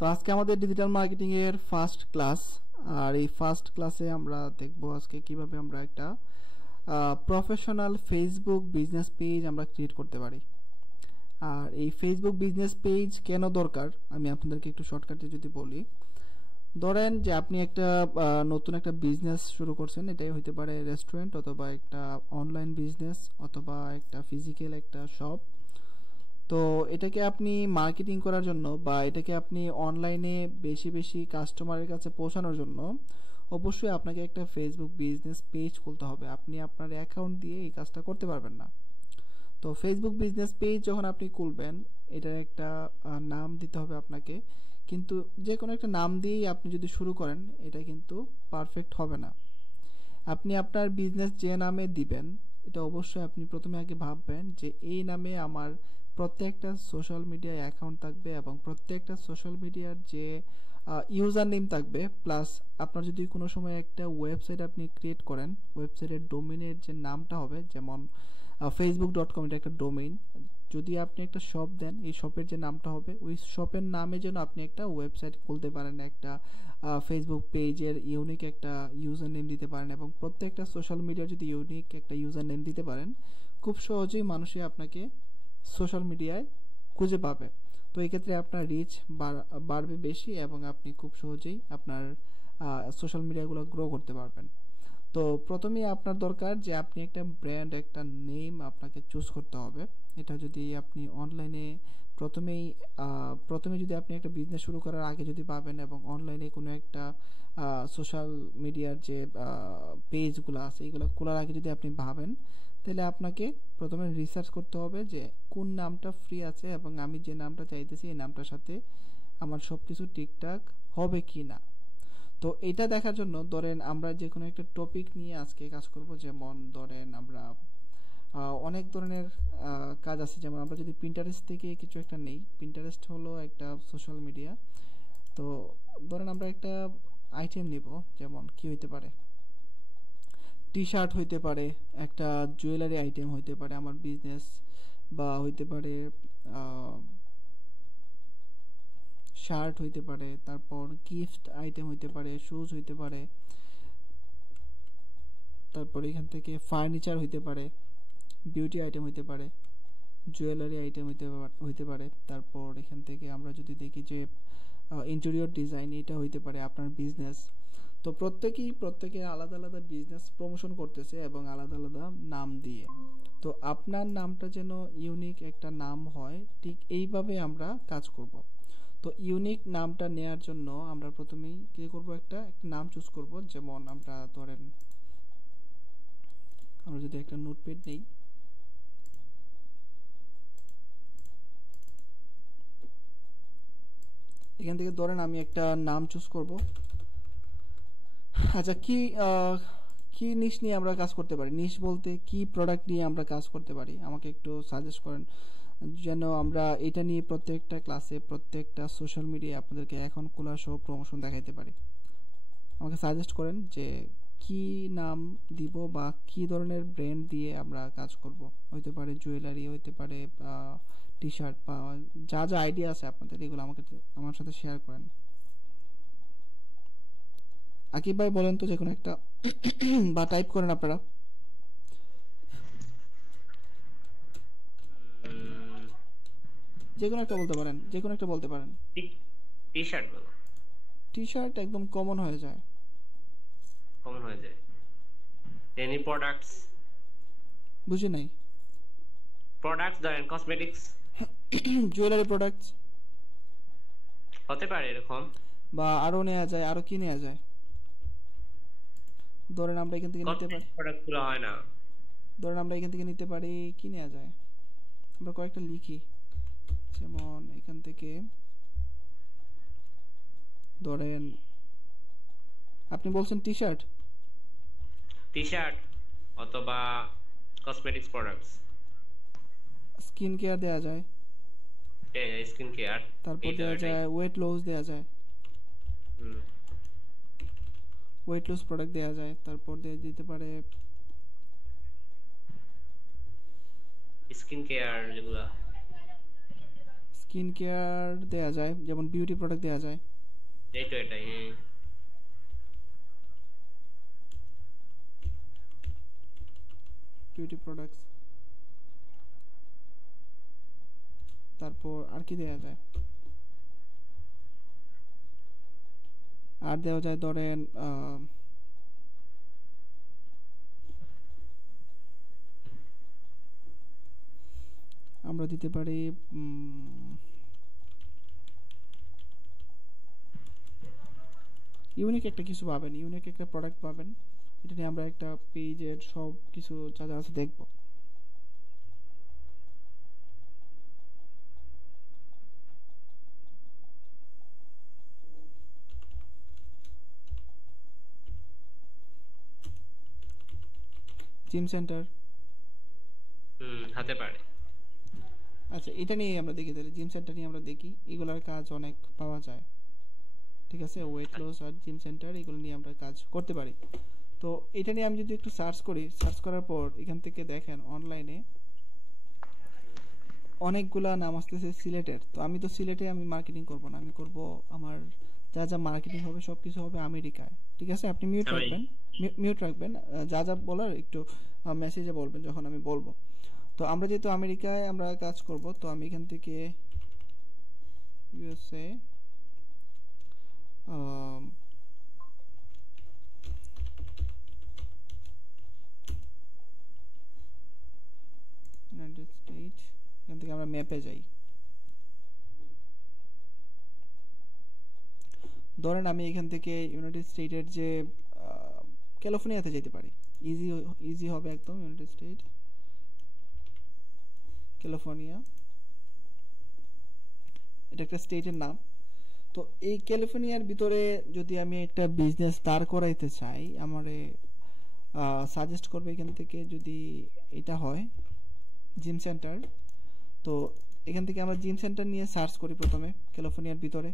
তো আজকে আমাদের ডিজিটাল মার্কেটিং এর ফার্স্ট ক্লাস। আর এই ফার্স্ট ক্লাসে আমরা দেখব আজকে কিভাবে আমরা একটা প্রফেশনাল ফেসবুক বিজনেস পেজ আমরা ক্রিয়েট করতে পারি। আর এই ফেসবুক বিজনেস পেজ কেন দরকার আমি আপনাদেরকে একটু শর্টকাটে যদি বলি, ধরেন যে আপনি একটা নতুন একটা বিজনেস শুরু করছেন, এটাই হতে পারে রেস্টুরেন্ট অথবা একটা অনলাইন বিজনেস অথবা একটা ফিজিক্যাল একটা শপ। তো এটাকে আপনি মার্কেটিং করার জন্য বা এটাকে আপনি অনলাইনে বেশি বেশি কাস্টমারের কাছে পৌঁছানোর জন্য অবশ্যই আপনাকে একটা ফেসবুক বিজনেস পেজ খুলতে হবে। আপনি আপনার অ্যাকাউন্ট দিয়ে এই কাজটা করতে পারবেন না। তো ফেসবুক বিজনেস পেজ যখন আপনি খুলবেন, এটার একটা নাম দিতে হবে আপনাকে। কিন্তু যে কোনো একটা নাম দিয়েই আপনি যদি শুরু করেন, এটা কিন্তু পারফেক্ট হবে না। আপনি আপনার বিজনেস যে নামে দিবেন, এটা অবশ্যই আপনি প্রথমে আগে ভাববেন যে এই নামে আমার প্রত্যেকটা সোশ্যাল মিডিয়ায় অ্যাকাউন্ট থাকবে এবং প্রত্যেকটা সোশ্যাল মিডিয়ার যে ইউজার নেম থাকবে, প্লাস আপনার যদি কোনো সময় একটা ওয়েবসাইট আপনি ক্রিয়েট করেন, ওয়েবসাইটের ডোমেনের যে নামটা হবে, যেমন facebook.com, এটা একটা ডোমেইন। যদি আপনি একটা শপ দেন, এই শপের যে নামটা হবে, ওই শপের নামে যেন আপনি একটা ওয়েবসাইট খুলতে পারেন, একটা ফেসবুক পেজের ইউনিক একটা ইউজার নেম দিতে পারেন এবং প্রত্যেকটা সোশ্যাল মিডিয়ার যদি ইউনিক একটা ইউজার নেম দিতে পারেন, খুব সহজেই মানুষই আপনাকে সোশ্যাল মিডিয়ায় খুঁজে পাবে। তো এই ক্ষেত্রে আপনার রিচ বাড়বে বেশি এবং আপনি খুব সহজেই আপনার সোশ্যাল মিডিয়াগুলো গ্রো করতে পারবেন। তো প্রথমেই আপনার দরকার যে আপনি একটা ব্র্যান্ড, একটা নেম আপনাকে চুজ করতে হবে। এটা যদি আপনি অনলাইনে প্রথমে যদি আপনি একটা বিজনেস শুরু করার আগে যদি পাবেন এবং অনলাইনে কোনো একটা সোশ্যাল মিডিয়ার যে পেজগুলো আছে এগুলো খোলার আগে যদি আপনি ভাবেন, তাহলে আপনাকে প্রথমে রিসার্চ করতে হবে যে কোন নামটা ফ্রি আছে এবং আমি যে নামটা চাইতেছি এই নামটার সাথে আমার সবকিছু ঠিকঠাক হবে কি না। তো এটা দেখার জন্য ধরেন আমরা যে কোনো একটা টপিক নিয়ে আজকে কাজ করব। যেমন ধরেন আমরা অনেক ধরনের কাজ আছে, যেমন আমরা যদি পিন্টারেস্ট থেকে কিছু একটা নেই। পিন্টারেস্ট হলো একটা সোশ্যাল মিডিয়া। তো ধরেন আমরা একটা আইটেম নিব, যেমন কি হইতে পারে, টি শার্ট হইতে পারে, একটা জুয়েলারি আইটেম হইতে পারে আমার বিজনেস, বা হইতে পারে শার্ট হইতে পারে, তারপর গিফট আইটেম হইতে পারে, শুজ হইতে পারে, তারপর এখান থেকে ফার্নিচার হইতে পারে, বিউটি আইটেম হইতে পারে, জুয়েলারি আইটেম হইতে পারে। তারপর এখান থেকে আমরা যদি দেখি যে ইন্টেরিয়র ডিজাইন, এটা হইতে পারে আপনার বিজনেস। তো প্রত্যেকে আলাদা আলাদা বিজনেস প্রমোশন করতেছে এবং আলাদা আলাদা নাম দিয়ে। তো আপনার নামটা যেন ইউনিক একটা নাম হয়, ঠিক এইভাবে আমরা কাজ করব। তো ইউনিক নামটা নেয়ার জন্য আমরা প্রথমেই কি করব, একটা নাম চুজ করব। যেমন আমরা ধরেন আমরা যদি একটা নোটপ্যাড নেই, এখান থেকে ধরেন আমি একটা নাম চুজ করব। আচ্ছা, কি নিশ নিয়ে আমরা কাজ করতে পারি? নিশ বলতে কি প্রোডাক্ট নিয়ে আমরা কাজ করতে পারি, আমাকে একটু সাজেস্ট করেন, যেন আমরা এটা নিয়ে প্রত্যেকটা ক্লাসে প্রত্যেকটা সোশ্যাল মিডিয়ায় আপনাদেরকে এখন খোলা সহ প্রমোশন দেখাইতে পারি। আমাকে সাজেস্ট করেন যে কি নাম দিব বা কি ধরনের ব্র্যান্ড দিয়ে আমরা কাজ করব। হইতে পারে জুয়েলারি, হইতে পারে টি শার্ট, বা যা যা আইডিয়া আছে আপনাদের, এগুলো আমার সাথে শেয়ার করেন। আকিব ভাই বলেন তো যে কোনো একটা, বা টাইপ করেন আপনারা। যে কোনো একটা বলতে পারেন। টি শার্ট বলো। টি শার্ট একদম কমন হয়ে যায়। এনি প্রোডাক্টস, বুঝি নাই। প্রোডাক্টস ধরেন কসমেটিক্স, জুয়েলারি প্রোডাক্টস হতে পারে এরকম, বা আরো নেওয়া যায়, আরো কি নেওয়া যায়? ধরেন আমরা এখান থেকে নিতে পারি, প্রোডাক্টগুলো হয় না, ধরেন আমরা এখান থেকে নিতে পারি, কি নেওয়া যায়, আমরা কয়েকটা লিখি। যেমন এখান থেকে ধরেন আপনি বলছেন টি শার্ট অথবা কসমেটিক্স প্রোডাক্টস। স্কিন কেয়ার দেওয়া যায়, স্কিন কেয়ার, তারপর দেওয়া যায় ওয়েট লস দেওয়া যায়, ওয়েট লস প্রোডাক্ট দেওয়া যায়। তারপর দিতে পারে স্কিন কেয়ার, যেগুলো স্কিন কেয়ার দেওয়া যায়, যেমন বিউটি প্রোডাক্ট দেওয়া যায়। এই তো এটাই। বিউটি প্রোডাক্টস, তারপর আর কি দেওয়া যায়? আর দেওয়া যায় ধরেন আমরা দিতে পারি ইউনিক একটা কিছু পাবেন, ইউনিক একটা প্রোডাক্ট পাবেন। এটা নিয়ে আমরা একটা পেজের সব কিছু যা যা আছে দেখবো। জিম সেন্টার, হতে পারে। আচ্ছা এটা নিয়ে আমরা দেখি, তাহলে জিম সেন্টার নিয়ে আমরা দেখি, এগুলোর কাজ অনেক পাওয়া যায়। ঠিক আছে, ওয়েট লস আর জিম সেন্টার এগুলো নিয়ে আমরা কাজ করতে পারি। তো এটা নিয়ে আমি যদি একটু সার্চ করি, সার্চ করার পর এখান থেকে দেখেন অনলাইনে অনেকগুলা নাম আসতেছে সিলেটের। তো আমি তো সিলেটে আমি মার্কেটিং করব না, আমি করব আমার যা যা মার্কেটিং হবে সব কিছু হবে আমেরিকায়। ঠিক আছে, আপনি মিউট রাখবেন, মিউট রাখবেন, যা যা বলার একটু মেসেজে বলবেন যখন আমি বলবো। তো আমরা যেহেতু আমেরিকায় আমরা কাজ করব, তো আমি এখান থেকে ইউএসএ ইউনাইটেড স্টেট, এখান থেকে আমরা ম্যাপে যাই। ধরেন আমি এখান থেকে ইউনাইটেড স্টেটের যে ক্যালিফোর্নিয়াতে যেতে পারি, ইজি হবে একদম। ইউনাইটেড স্টেট ক্যালিফোর্নিয়া, এটা একটা স্টেটের নাম। তো এই ক্যালিফোর্নিয়ার ভিতরে যদি আমি একটা বিজনেস দাঁড় করাইতে চাই, আমারে সাজেস্ট করবে এখান থেকে যদি এটা হয় জিম সেন্টার। তো এখান থেকে আমরা জিম সেন্টার নিয়ে সার্চ করি প্রথমে ক্যালিফোর্নিয়ার ভিতরে,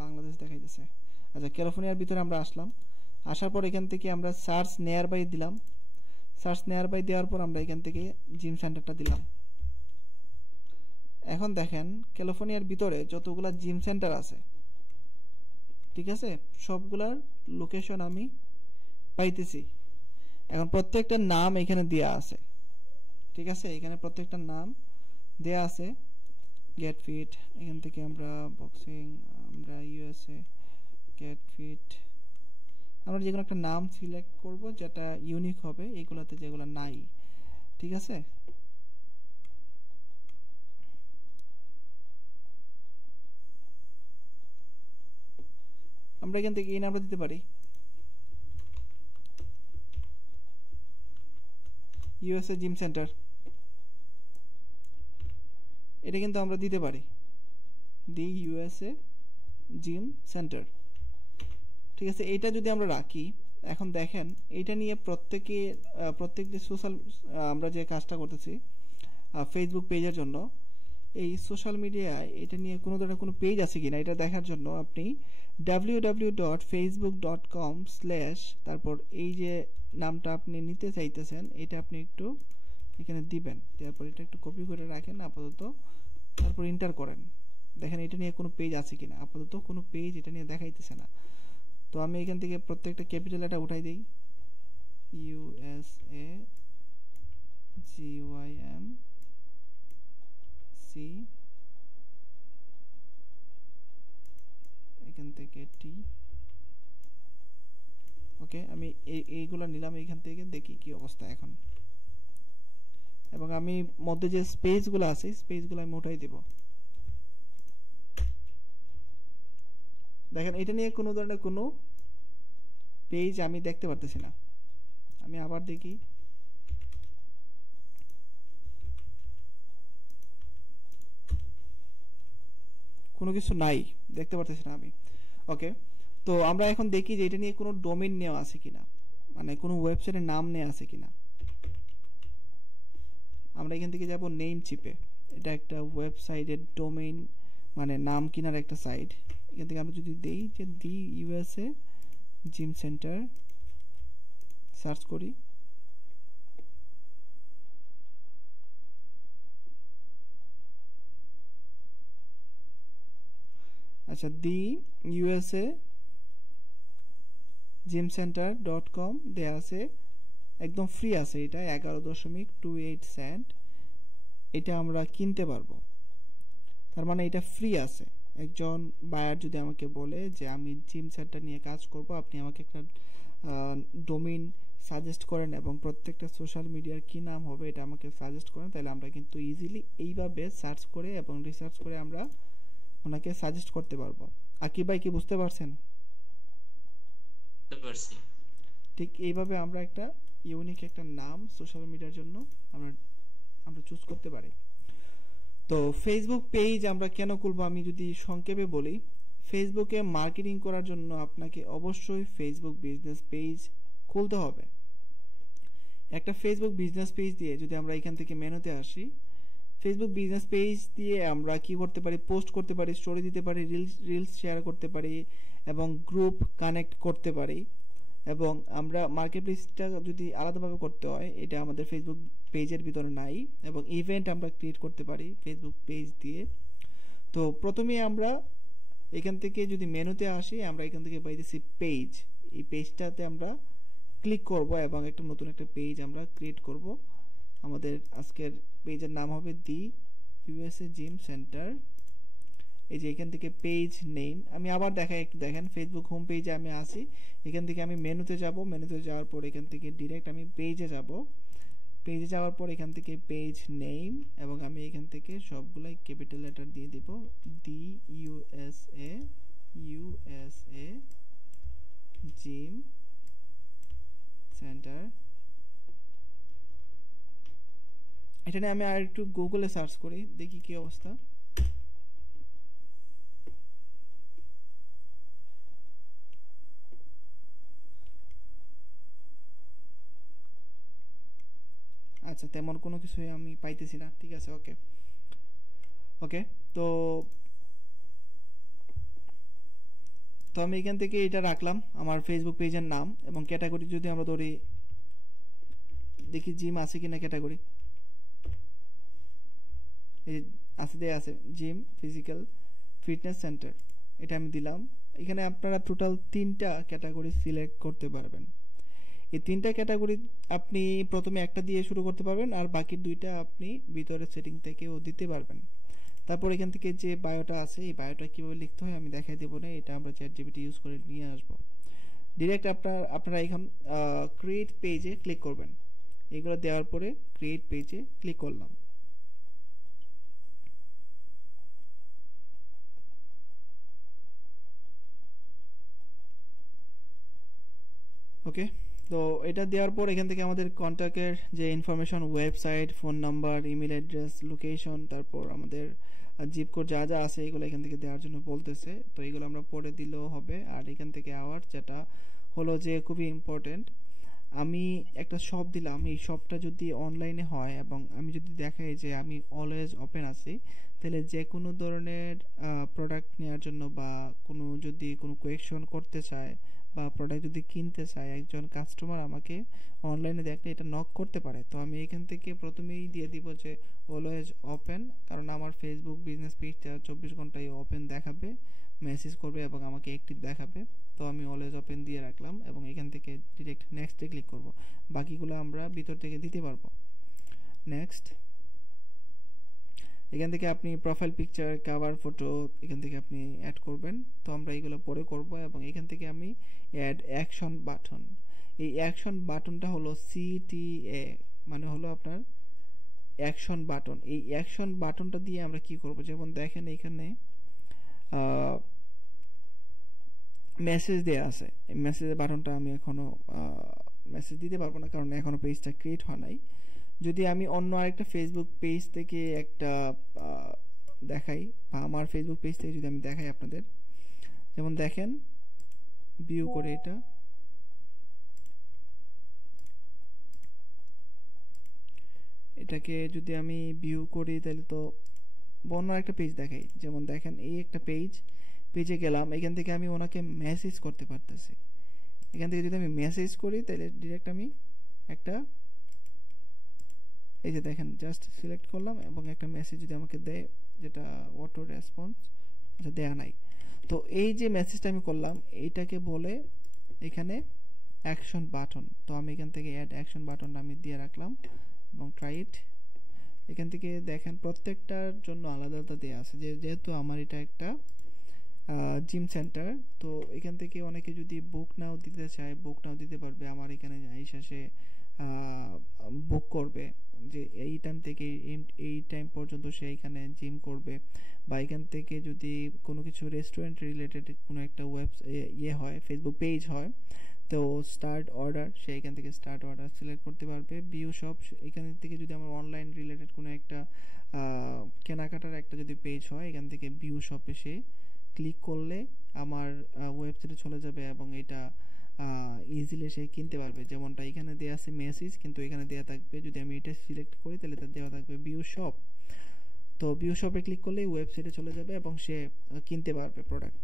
বাংলাদেশ দেখাইতেছে। আচ্ছা, ক্যালিফোর্নিয়ার ভিতরে আমরা আসলাম, আসার পর এখান থেকে আমরা সার্চ নিয়ার বাই দিলাম। সার্চ নিয়ার বাই দেওয়ার পর আমরা এখান থেকে জিম সেন্টারটা দিলাম। এখন দেখেন ক্যালিফোর্নিয়ার ভিতরে যতগুলা জিম সেন্টার আছে, ঠিক আছে, সবগুলার লোকেশন আমি পাইতেছি। এখন প্রত্যেকটা নাম এখানে দেয়া আছে, ঠিক আছে, এখানে প্রত্যেকটা নাম দেয়া আছে। গেট ফিট, এখান থেকে আমরা বক্সিং, আমরা ইউএসএ, গেট ফিট, আমরা যে কোনো একটা নাম সিলেক্ট করব যেটা ইউনিক হবে এগুলাতে যেগুলো নাই। ঠিক আছে, আমরা এখান থেকে এই নামটা দিতে পারি, ইউএসএ জিম সেন্টার। এটা কিন্তু আমরা দিতে পারি, দি ইউএসএ জিম সেন্টার। ঠিক আছে, এটা যদি আমরা রাখি, এখন দেখেন এটা নিয়ে প্রত্যেক যে সোশ্যাল আমরা যে কাজটা করতেছি ফেসবুক পেজের জন্য, এই সোশ্যাল মিডিয়ায় এটা নিয়ে কোনো ধরনের কোনো পেজ আছে কিনা এটা দেখার জন্য আপনি www.facebook.com/ তারপর এই যে নামটা আপনি নিতে চাইতেছেন এটা আপনি একটু এখানে দিবেন, তারপর এটা একটু কপি করে রাখেন আপাতত, তারপর এন্টার করেন। দেখেন এটা নিয়ে কোনো পেজ আছে কিনা, আপাতত কোনো পেজ এটা নিয়ে দেখাইতেছে না। তো আমি এখান থেকে প্রত্যেকটা ক্যাপিটাল এটা উঠাই দেই, USA GYM C, এখান থেকে T। ওকে, আমি এইগুলা নিলাম এখান থেকে, দেখি কি অবস্থা এখন। এবং আমি মধ্যে যে স্পেসগুলো আছে স্পেসগুলো আমি উঠাই দেব। দেখেন এটা নিয়ে কোনো ধরনের কোনো পেজ আমি দেখতে পারতেছি না। আমি আবার দেখি, কোনো কিছু নাই, দেখতে পারতেছি না আমি। ওকে, তো আমরা এখন দেখি যে এটা নিয়ে কোনো ডোমেইন নেওয়া আছে কিনা, মানে কোনো ওয়েবসাইটের নাম নেওয়া আছে কিনা। আমরা এখান থেকে যাব নেম চিপে, এটা একটা ওয়েবসাইটের ডোমেইন মানে নাম কিনার একটা সাইট। এখান থেকে আমরা যদি দেই যে দি ইউএসএ জিম সেন্টার, সার্চ করি, আচ্ছা, দি ইউএসএ জিম সেন্টার .com দেয়া আছে, একদম ফ্রি আছে। এটা 11.28 সেন্ট, এটা আমরা কিনতে পারবো। তার মানে এটা ফ্রি আছে। একজন বায়ার যদি আমাকে বলে যে আমি জিম সেন্টার নিয়ে কাজ করব, আপনি আমাকে একটা ডোমেইন সাজেস্ট করেন এবং প্রত্যেকটা সোশ্যাল মিডিয়ার কি নাম হবে এটা আমাকে সাজেস্ট করেন, তাহলে আমরা কিন্তু ইজিলি এইভাবে সার্চ করে এবং রিসার্চ করে আমরা ওনাকে সাজেস্ট করতে পারবো। আকিব ভাই কি বুঝতে পারছেন? ঠিক এইভাবে আমরা একটা ইউনিক একটা নাম সোশ্যাল মিডিয়ার জন্য আমরা চুজ করতে পারি। তো ফেসবুক পেজ আমরা কেন খুলবো আমি যদি সংক্ষেপে বলি, ফেসবুকে মার্কেটিং করার জন্য আপনাকে অবশ্যই ফেসবুক বিজনেস পেজ খুলতে হবে। একটা ফেসবুক বিজনেস পেজ দিয়ে যদি আমরা এখান থেকে মেনুতে আসি, ফেসবুক বিজনেস পেজ দিয়ে আমরা কি করতে পারি, পোস্ট করতে পারি, স্টোরি দিতে পারি, রিলস শেয়ার করতে পারি এবং গ্রুপ কানেক্ট করতে পারি। এবং আমরা মার্কেট প্লেসটা যদি আলাদাভাবে করতে হয়, এটা আমাদের ফেসবুক পেজের ভিতরে নাই। এবং ইভেন্ট আমরা ক্রিয়েট করতে পারি ফেসবুক পেজ দিয়ে। তো প্রথমে আমরা এখান থেকে যদি মেনুতে আসি, আমরা এখান থেকে পাইতেছি পেজ। এই পেজটাতে আমরা ক্লিক করব এবং একটা নতুন একটা পেজ আমরা ক্রিয়েট করব। আমাদের আজকের পেজের নাম হবে দি ইউএসএ জিম সেন্টার। এই যে এখান থেকে পেজ নেম আমি আবার দেখাই, একটু দেখেন ফেসবুক হোম পেজে আমি আসি, এখান থেকে আমি মেনুতে যাব, মেনুতে যাওয়ার পর এখান থেকে ডিরেক্ট আমি পেজে যাব। পেজে যাওয়ার পর এখান থেকে পেজ নেম এবং আমি এখান থেকে সবগুলাই ক্যাপিটাল লেটার দিয়ে দিব, দি ইউএসএ জিম সেন্টার। এটা নিয়ে আমি আর একটু গুগলে সার্চ করি, দেখি কি অবস্থা। আচ্ছা, তেমন কোনো কিছুই আমি পাইতেছি না। ঠিক আছে, ওকে ওকে। তো আমি এখান থেকে এটা রাখলাম আমার ফেসবুক পেজের নাম এবং ক্যাটাগরি যদি আমরা ধরি, দেখি জিম আছে কিনা ক্যাটাগরি। এই আছে জিম ফিজিক্যাল ফিটনেস সেন্টার, এটা আমি দিলাম। এখানে আপনারা টোটাল 3টা ক্যাটাগরি সিলেক্ট করতে পারবেন। এই 3টা ক্যাটাগরি আপনি প্রথমে একটা দিয়ে শুরু করতে পারবেন আর বাকি 2টা আপনি ভিতরে সেটিং থেকেও দিতে পারবেন। তারপর এখান থেকে যে বায়োটা আছে, এই বায়োটা কিভাবে লিখতে হয় আমি দেখাই দেবো না, এটা আমরা চ্যাটজিপিটি ইউজ করে নিয়ে আসব। ডিরেক্ট আপনারা এখান ক্রিয়েট পেজে ক্লিক করবেন। এগুলো দেওয়ার পরে ক্রিয়েট পেজে ক্লিক করলাম। ওকে, তো এটা দেওয়ার পর এখান থেকে আমাদের কন্ট্যাক্টের যে information, website, phone number, email address, location, তারপর আমাদের জিপ কোড যা যা আছে এগুলো এখান থেকে দেওয়ার জন্য বলতেছে। তো এগুলো আমরা পরে দিলেও হবে। আর এখান থেকে আওয়ার যেটা হলো যে খুবই ইম্পর্টেন্ট, আমি একটা শপ দিলাম, এই শপটা যদি অনলাইনে হয় এবং আমি যদি দেখাই যে আমি অলওয়েজ ওপেন আছি, তাহলে যে কোনো ধরনের প্রোডাক্ট নেওয়ার জন্য বা যদি কোনো কোয়েকশন করতে চায় বা প্রোডাক্ট যদি কিনতে চায়, একজন কাস্টমার আমাকে অনলাইনে দেখলে এটা নক করতে পারে। তো আমি এখান থেকে প্রথমেই দিয়ে দিব যে অলওয়েজ ওপেন, কারণ আমার ফেসবুক বিজনেস পেজটা 24 ঘন্টায় ওপেন দেখাবে, মেসেজ করবে এবং আমাকে অ্যাক্টিভ দেখাবে। তো আমি অলওয়েজ ওপেন দিয়ে রাখলাম এবং এখান থেকে ডিরেক্ট নেক্সটে ক্লিক করব। বাকিগুলো আমরা ভিতর থেকে দিতে পারবো। নেক্সট, এখান থেকে আপনি প্রোফাইল পিকচার, কভার ফটো এখান থেকে আপনি অ্যাড করবেন। তো আমরা এগুলো পরে করব এবং এখান থেকে আমি অ্যাড অ্যাকশন বাটন, এই অ্যাকশন বাটনটা হলো CTA, মানে হলো আপনার অ্যাকশন বাটন। এই অ্যাকশন বাটনটা দিয়ে আমরা কি করব, যেমন দেখেন এখানে মেসেজ দেয়া আছে, এই মেসেজের বাটনটা আমি এখনো মেসেজ দিতে পারবো না কারণ এখনো পেজটা ক্রিয়েট হয় নাই। যদি আমি অন্য আরেকটা ফেসবুক পেজ থেকে একটা দেখাই বা আমার ফেসবুক পেজ থেকে যদি আমি দেখাই আপনাদের, যেমন দেখেন ভিউ করে এটাকে যদি আমি ভিউ করি তাহলে তো অন্য একটা পেজ দেখাই। যেমন দেখেন এই একটা পেজে গেলাম, এখান থেকে আমি ওনাকে মেসেজ করতে পারতেছি। এখান থেকে যদি আমি মেসেজ করি তাহলে ডিরেক্ট আমি একটা, এই যে দেখেন জাস্ট সিলেক্ট করলাম এবং একটা মেসেজ যদি আমাকে দেয় যেটা অটো রেসপন্স আচ্ছা দেয়া নাই। তো এই যে মেসেজটা আমি করলাম এইটাকে বলে এখানে অ্যাকশন বাটন। তো আমি এখান থেকে অ্যাড অ্যাকশন বাটনটা আমি দিয়ে রাখলাম এবং ট্রাই ইট। এখান থেকে দেখেন প্রত্যেকটার জন্য আলাদা আলাদা দেওয়া আছে, যেহেতু আমার এটা একটা জিম সেন্টার। তো এখান থেকে অনেকে যদি বুক নাও দিতে চায় বুক নাও দিতে পারবে, আমার এখানে এসে সে বুক করবে যে এই টাইম থেকে এই টাইম পর্যন্ত সে এখানে জিম করবে। বা এখান থেকে যদি কোনো কিছু রেস্টুরেন্ট রিলেটেড কোনো একটা হয়, ফেসবুক পেজ হয়, তো স্টার্ট অর্ডার, সে এখান থেকে স্টার্ট অর্ডার সিলেক্ট করতে পারবে। ভিউ শপ, এখান থেকে যদি আমার অনলাইন রিলেটেড কোনো একটা কেনাকাটার একটা যদি পেজ হয়, এখান থেকে ভিউ শপে সে ক্লিক করলে আমার ওয়েবসাইটে চলে যাবে এবং এটা ইজিলি সে কিনতে পারবে। যেমনটা এখানে দেওয়া আছে মেসেজ, কিন্তু এখানে দেওয়া থাকবে, যদি আমি এটা সিলেক্ট করি তাহলে তার দেওয়া থাকবে ভিউ শপ। তো ভিউ শপে ক্লিক করলেই ওয়েবসাইটে চলে যাবে এবং সে কিনতে পারবে প্রোডাক্ট।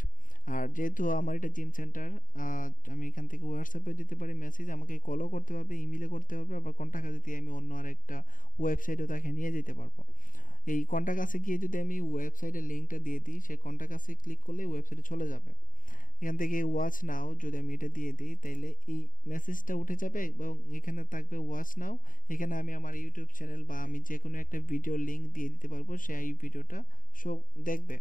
আর যেহেতু আমার এটা জিম সেন্টার, আমি এখান থেকে হোয়াটসঅ্যাপে দিতে পারি মেসেজ, আমাকে কলও করতে পারবে, ইমেলে করতে পারবে, আবার কন্টাক্ট আছে দিয়ে আমি অন্য আরেকটা ওয়েবসাইটেও তাকে নিয়ে যেতে পারবো। এই কন্টাক্ট কাছে গিয়ে যদি আমি ওয়েবসাইটের লিঙ্কটা দিয়ে দিই, সেই কন্টাক্ট কাছে ক্লিক করলে ওয়েবসাইটে চলে যাবে। এখান থেকে ওয়াচ নাও যদি আমি এটা দিয়ে দিই তাহলে এই মেসেজটা উঠে যাবে এবং এখানে থাকবে ওয়াচ নাও। এখানে আমি আমার ইউটিউব চ্যানেল বা আমি যে কোনো একটা ভিডিও লিঙ্ক দিয়ে দিতে পারবো, সে এই ভিডিওটা দেখবে।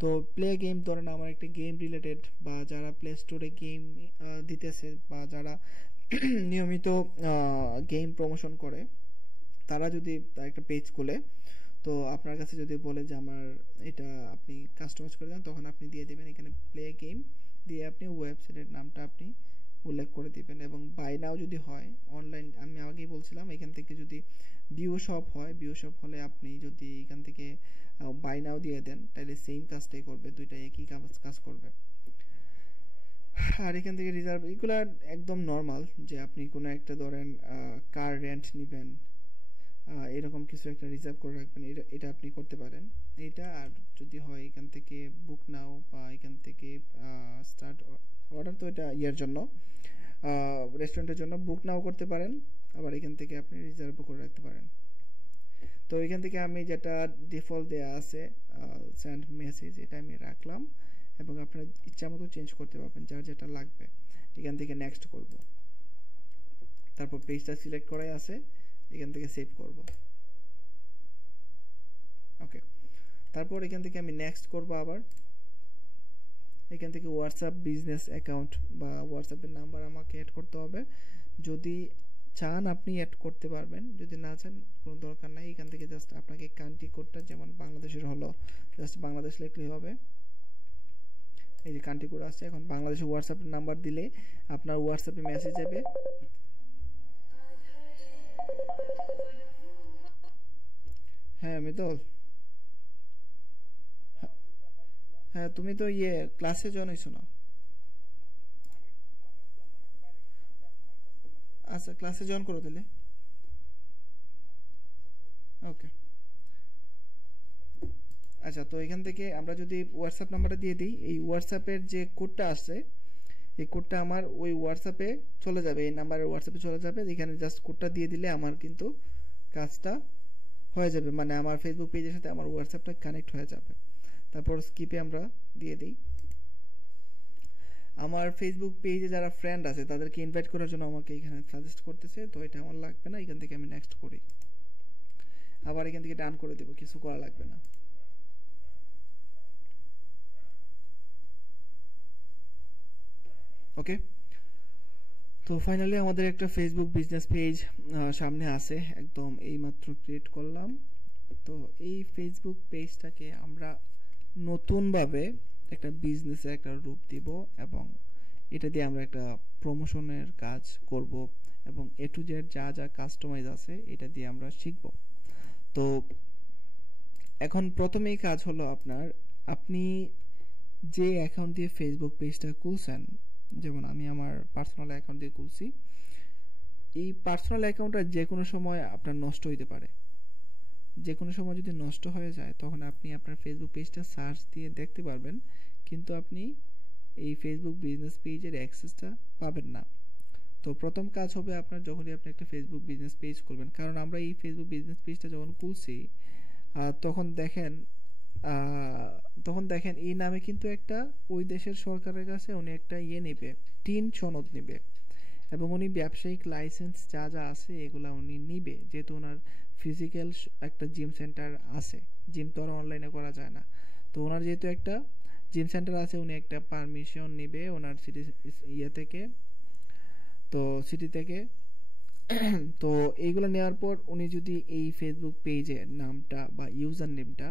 তো প্লে গেম, ধরেন আমার একটা গেম রিলেটেড, বা যারা প্লে স্টোরে গেম দিতেছে বা যারা নিয়মিত গেম প্রমোশন করে, তারা যদি একটা পেজ খুলে, তো আপনার কাছে যদি বলে যে আমার এটা আপনি কাস্টমাইজ করে দেন, তখন আপনি দিয়ে দেবেন এখানে প্লে গেম দিয়ে আপনি ওয়েবসাইটের নামটা আপনি উল্লেখ করে দিবেন। এবং বাই নাও যদি হয় অনলাইন, আমি আগেই বলছিলাম এখান থেকে যদি ভিউ শপ হয়, ভিউ শপ হলে আপনি যদি এখান থেকে বাই নাও দিয়ে দেন তাহলে সেম কাজটাই করবে, দুইটা একই কাজ করবে। আর এখান থেকে রিজার্ভ, এগুলো একদম নর্মাল, যে আপনি কোনো একটা ধরেন কার রেন্ট নেবেন, এরকম কিছু একটা রিজার্ভ করে রাখবেন, এটা আপনি করতে পারেন এটা। আর যদি হয় এখান থেকে বুক নাও বা এখান থেকে স্টার্ট অর্ডার, তো এটা ইয়ের জন্য রেস্টুরেন্টের জন্য বুক নাও করতে পারেন, আবার এখান থেকে আপনি রিজার্ভও করে রাখতে পারেন। তো এখান থেকে আমি যেটা ডিফল্ট দেওয়া আছে সেন্ড মেসেজ, এটা আমি রাখলাম এবং আপনার ইচ্ছা মতো চেঞ্জ করতে পারবেন যার যেটা লাগবে। এখান থেকে নেক্সট করব, তারপর পেজটা সিলেক্ট করাই আছে, এখান থেকে সেভ করব। ওকে, তারপর এখান থেকে আমি নেক্সট করব। আবার এখান থেকে হোয়াটসঅ্যাপ বিজনেস অ্যাকাউন্ট বা হোয়াটসঅ্যাপের নাম্বার আমাকে অ্যাড করতে হবে। যদি চান আপনি অ্যাড করতে পারবেন, যদি না চান কোনো দরকার নাই। এখান থেকে জাস্ট আপনাকে কান্ট্রি কোডটা, যেমন বাংলাদেশের হলো, জাস্ট বাংলাদেশ লিখলেই হবে। এই যে কান্ট্রি কোড আছে, এখন বাংলাদেশের হোয়াটসঅ্যাপের নাম্বার দিলে আপনার হোয়াটসঅ্যাপে মেসেজ যাবে। হ্যাঁ মিতল, হ্যাঁ তুমি তো ক্লাসে জয়েন হইছো না? আচ্ছা ক্লাসে জয়েন করো তাহলে। ওকে, আচ্ছা তো এখান থেকে আমরা যদি হোয়াটসঅ্যাপ নাম্বারটা দিয়ে দিই, এই হোয়াটসঅ্যাপের যে কোডটা আসছে, এই কোডটা আমার ওই হোয়াটসঅ্যাপে চলে যাবে, এই নাম্বারের হোয়াটসঅ্যাপে চলে যাবে। এখানে জাস্ট কোডটা দিয়ে দিলে আমার কিন্তু কাজটা হয়ে যাবে, মানে আমার ফেসবুক পেজের সাথে আমার হোয়াটসঅ্যাপটা কানেক্ট হয়ে যাবে। তারপর স্কিপে আমরা দিয়ে দিই। আমার ফেসবুক পেজে যারা ফ্রেন্ড আছে তাদেরকে ইনভাইট করার জন্য আমাকে এখানে সাজেস্ট করতেছে, তো এটা আমার লাগবে না। এখান থেকে আমি নেক্সট করি, আবার এখান থেকে ডান করে দেব, কিছু করা লাগবে না। ওকে, তো ফাইনালি আমাদের একটা ফেসবুক বিজনেস পেজ সামনে আছে, একদম এইমাত্র ক্রিয়েট করলাম। তো এই ফেসবুক পেজটাকে আমরা নতুনভাবে একটা বিজনেসের একটা রূপ দিব এবং এটা দিয়ে আমরা একটা প্রমোশনের কাজ করব এবং এ টু জেড যা যা কাস্টমাইজ আছে এটা দিয়ে আমরা শিখব। তো এখন প্রথমেই কাজ হলো আপনি যে অ্যাকাউন্ট দিয়ে ফেসবুক পেজটা খুলছেন, যেমন আমি আমার পার্সোনাল অ্যাকাউন্ট দিয়ে খুলছি, এই পার্সোনাল অ্যাকাউন্টটা যে কোনো সময় আপনার নষ্ট হইতে পারে। যে কোনো সময় যদি নষ্ট হয়ে যায় তখন আপনি আপনার ফেসবুক পেজটা সার্চ দিয়ে দেখতে পারবেন, কিন্তু আপনি এই ফেসবুক বিজনেস পেজের অ্যাক্সেসটা পাবেন না। তো প্রথম কাজ হবে আপনার, যখনই আপনি একটা ফেসবুক বিজনেস পেজ করবেন, কারণ আমরা এই ফেসবুক বিজনেস পেজটা যখন খুলছি তখন দেখেন তখন দেখেন এই নামে কিন্তু একটা ওই দেশের সরকারের কাছে উনি একটা নেবে, টিন সনদ নেবে, এবং উনি ব্যবসায়িক লাইসেন্স যা যা আছে এগুলা উনি নিবে, যেহেতু ওনার ফিজিক্যাল একটা জিম সেন্টার আছে। জিম তো আর অনলাইনে করা যায় না, তো ওনার যেহেতু একটা জিম সেন্টার আছে, উনি একটা পারমিশন নিবে ওনার সিটি থেকে, তো সিটি থেকে। তো এইগুলো নেওয়ার পর উনি যদি এই ফেসবুক পেজের নামটা বা ইউজার নেমটা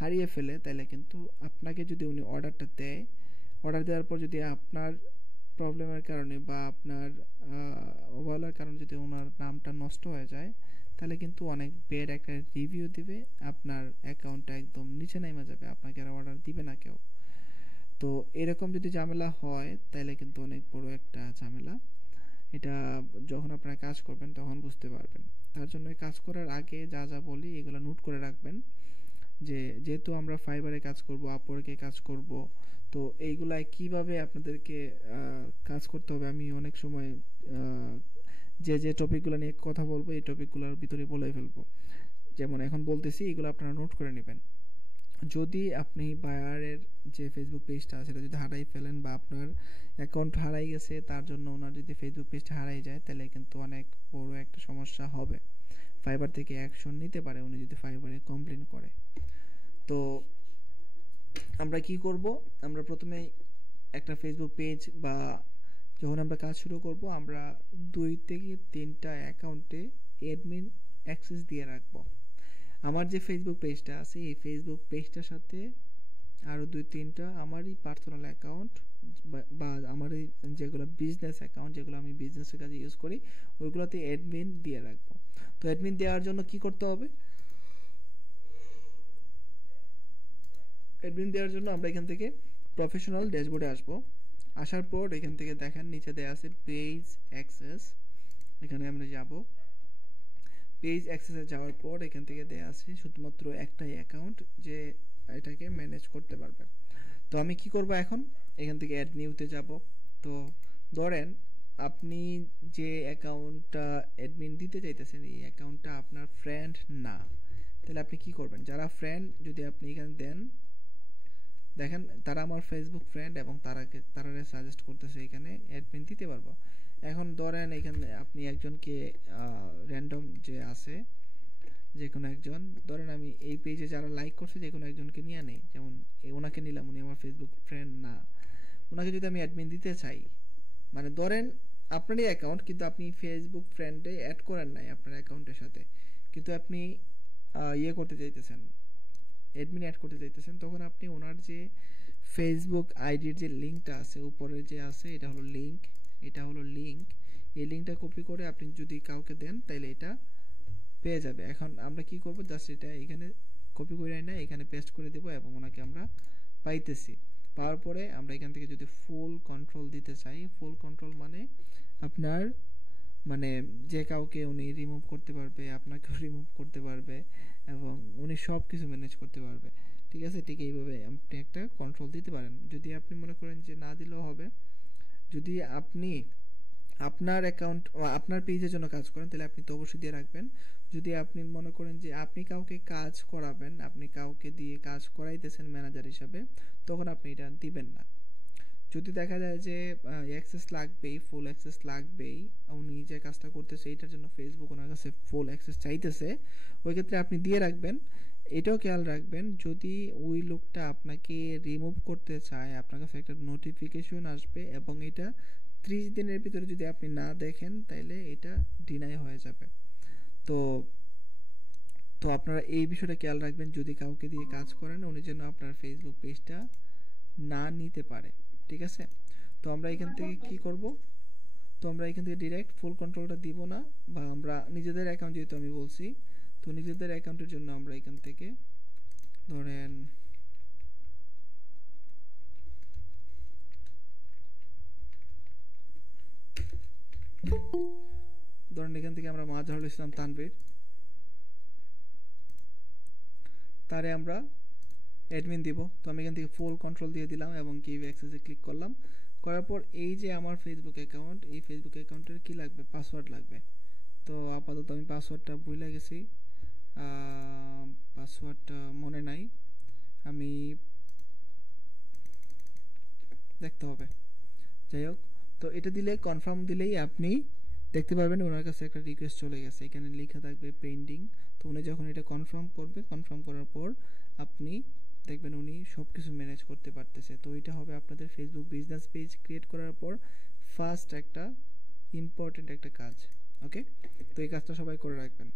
হারিয়ে ফেলে, তাহলে কিন্তু আপনাকে যদি উনি অর্ডারটা দেয়, অর্ডার দেওয়ার পর যদি আপনার প্রবলেমের কারণে বা আপনার অবহেলার কারণে যদি ওনার নামটা নষ্ট হয়ে যায়, তাহলে কিন্তু অনেক বেড একটা রিভিউ দিবে, আপনার অ্যাকাউন্টটা একদম নিচে নেমে যাবে, আপনাকে আর অর্ডার দিবে না কেউ। তো এরকম যদি ঝামেলা হয় তাহলে কিন্তু অনেক বড় একটা ঝামেলা। এটা যখন আপনারা কাজ করবেন তখন বুঝতে পারবেন। তার জন্য কাজ করার আগে যা যা বলি এগুলো নোট করে রাখবেন, যে যেহেতু আমরা ফাইবারে কাজ করব, আপওয়ার্কে কাজ করব, তো এইগুলায় কিভাবে আপনাদেরকে কাজ করতে হবে আমি অনেক সময় যে যে টপিকগুলো নিয়ে কথা বলবো এই টপিকগুলোর ভিতরে বলে ফেলবো। যেমন এখন বলতেছি, এগুলো আপনারা নোট করে নেবেন। যদি আপনি বায়ারের যে ফেসবুক পেজটা সেটা যদি হারাই ফেলেন বা আপনার অ্যাকাউন্ট হারাই গেছে, তার জন্য ওনার যদি ফেসবুক পেজটা হারাই যায়, তাহলে কিন্তু অনেক বড় একটা সমস্যা হবে। ফাইবার থেকে অ্যাকশন নিতে পারে উনি যদি ফাইবারে কমপ্লেন করে। তো আমরা কি করব, আমরা প্রথমে একটা ফেসবুক পেজ বা যখন আমরা কাজ শুরু করব, আমরা 2 থেকে 3টা অ্যাকাউন্টে অ্যাডমিন অ্যাক্সেস দিয়ে রাখবো। আমার যে ফেসবুক পেজটা আছে এই ফেসবুক পেজটার সাথে আরও 2-3টা আমারই পার্সোনাল অ্যাকাউন্ট বা আমার যেগুলো বিজনেস অ্যাকাউন্ট, যেগুলো আমি বিজনেসের কাজে ইউজ করি, ওইগুলোতে অ্যাডমিন দিয়ে রাখবো। তো অ্যাডমিন দেওয়ার জন্য কি করতে হবে, অ্যাডমিন দেওয়ার জন্য আমরা এখান থেকে প্রফেশনাল ড্যাশবোর্ডে আসবো। আসার পর এখান থেকে দেখেন নিচে দেওয়া আছে পেজ অ্যাক্সেস, এখানে আমরা যাব। পেজ অ্যাক্সেসে যাওয়ার পর এখান থেকে দেওয়া আছে শুধুমাত্র একটাই অ্যাকাউন্ট যে এটাকে ম্যানেজ করতে পারবে। তো আমি কি করব, এখন এখান থেকে অ্যাড নিউতে যাব। তো ধরেন আপনি যে অ্যাকাউন্টটা অ্যাডমিন দিতে চাইতেছেন এই অ্যাকাউন্টটা আপনার ফ্রেন্ড না, তাহলে আপনি কি করবেন, যারা ফ্রেন্ড যদি আপনি এখানে দেন, দেখেন তারা আমার ফেসবুক ফ্রেন্ড এবং তারা সাজেস্ট করতেছে এখানে অ্যাডমিন দিতে পারবো। এখন ধরেন এখানে আপনি একজনকে র্যান্ডম যে আছে যে কোনো একজন, ধরেন আমি এই পেজে যারা লাইক করছে যে কোনো একজনকে নিয়ে নেই, যেমন ওনাকে নিলাম, উনি আমার ফেসবুক ফ্রেন্ড না, ওনাকে যদি আমি অ্যাডমিন দিতে চাই, মানে ধরেন আপনারই অ্যাকাউন্ট কিন্তু আপনি ফেসবুক ফ্রেন্ডে অ্যাড করেন নাই আপনার অ্যাকাউন্টের সাথে, কিন্তু আপনি করতে চাইতেছেন, অ্যাডমিন অ্যাড করতে চাইতেছেন, তখন আপনি ওনার যে ফেসবুক আইডির যে লিঙ্কটা আছে উপরে যে আছে, এটা হলো লিঙ্ক, এটা হলো লিঙ্ক, এই লিঙ্কটা কপি করে আপনি যদি কাউকে দেন তাহলে এটা পেয়ে যাবে। এখন আমরা কি করব, জাস্ট এটা এখানে কপি করে না এখানে পেস্ট করে দেব এবং ওনাকে আমরা পাইতেছি। পাওয়ার পরে আমরা এখান থেকে যদি ফুল কন্ট্রোল দিতে চাই, ফুল কন্ট্রোল মানে আপনার মানে যে কাউকে উনি রিমুভ করতে পারবে, আপনাকেও রিমুভ করতে পারবে এবং উনি সব কিছু ম্যানেজ করতে পারবে। ঠিক আছে, ঠিক এইভাবে আপনি একটা কন্ট্রোল দিতে পারেন। যদি আপনি মনে করেন যে না দিলেও হবে, যদি আপনি আপনার অ্যাকাউন্ট আপনার পেজের জন্য কাজ করেন তাহলে আপনি তো অবশ্যই দিয়ে রাখবেন। যদি আপনি মনে করেন যে আপনি কাউকে কাজ করাবেন, আপনি কাউকে দিয়ে কাজ করাইতেছেন ম্যানেজার হিসাবে, তখন আপনি এটা দিবেন না। যদি দেখা যায় যে অ্যাক্সেস লাগবেই, ফুল অ্যাক্সেস লাগবেই, উনি যে কাজটা করতেছে এটার জন্য ফেসবুক ওনার কাছে ফুল অ্যাক্সেস চাইতেছে, ওই ক্ষেত্রে আপনি দিয়ে রাখবেন। এটাও খেয়াল রাখবেন, যদি ওই লোকটা আপনাকে রিমুভ করতে চায় আপনার কাছে একটা নোটিফিকেশন আসবে এবং এটা 30 দিনের ভিতরে যদি আপনি না দেখেন তাহলে এটা ডিনাই হয়ে যাবে। তো তো আপনারা এই বিষয়টা খেয়াল রাখবেন, যদি কাউকে দিয়ে কাজ করেন উনি যেন আপনার ফেসবুক পেজটা না নিতে পারে। ঠিক আছে, তো আমরা এখান থেকে কি করব, তো আমরা এখান থেকে ডিরেক্ট ফুল কন্ট্রোলটা দিব না, বা আমরা নিজেদের অ্যাকাউন্ট যেহেতু আমি বলছি, তো নিজেদের অ্যাকাউন্টের জন্য আমরা এখান থেকে ধরেন এখান থেকে আমরা মাজহারুল ইসলাম তানভীর, তারে আমরা অ্যাডমিন দিব। তো আমি এখান থেকে ফুল কন্ট্রোল দিয়ে দিলাম এবং গিভ অ্যাক্সেসে ক্লিক করলাম। করার পর এই যে আমার ফেসবুক অ্যাকাউন্ট, এই ফেসবুক অ্যাকাউন্টের কি লাগবে, পাসওয়ার্ড লাগবে। তো আপাতত আমি পাসওয়ার্ডটা ভুলে গেছি, পাসওয়ার্ডটা মনে নাই, থাকতে হবে। যাই হোক, তো এটা দিলে কনফার্ম দিলেই আপনি দেখতে পারবেন ওনার কাছে একটা রিকোয়েস্ট চলে গেছে, এখানে লেখা থাকবে পেন্ডিং। তো উনি যখন এটা কনফার্ম করবে, কনফার্ম করার পর আপনি দেখবেন উনি সব কিছু ম্যানেজ করতে পারতেছে। তো এটা হবে আপনাদের ফেসবুক বিজনেস পেজ ক্রিয়েট করার পর ফার্স্ট একটা ইম্পর্টেন্ট একটা কাজ। ওকে, তো এই কাজটা সবাই করে রাখবেন।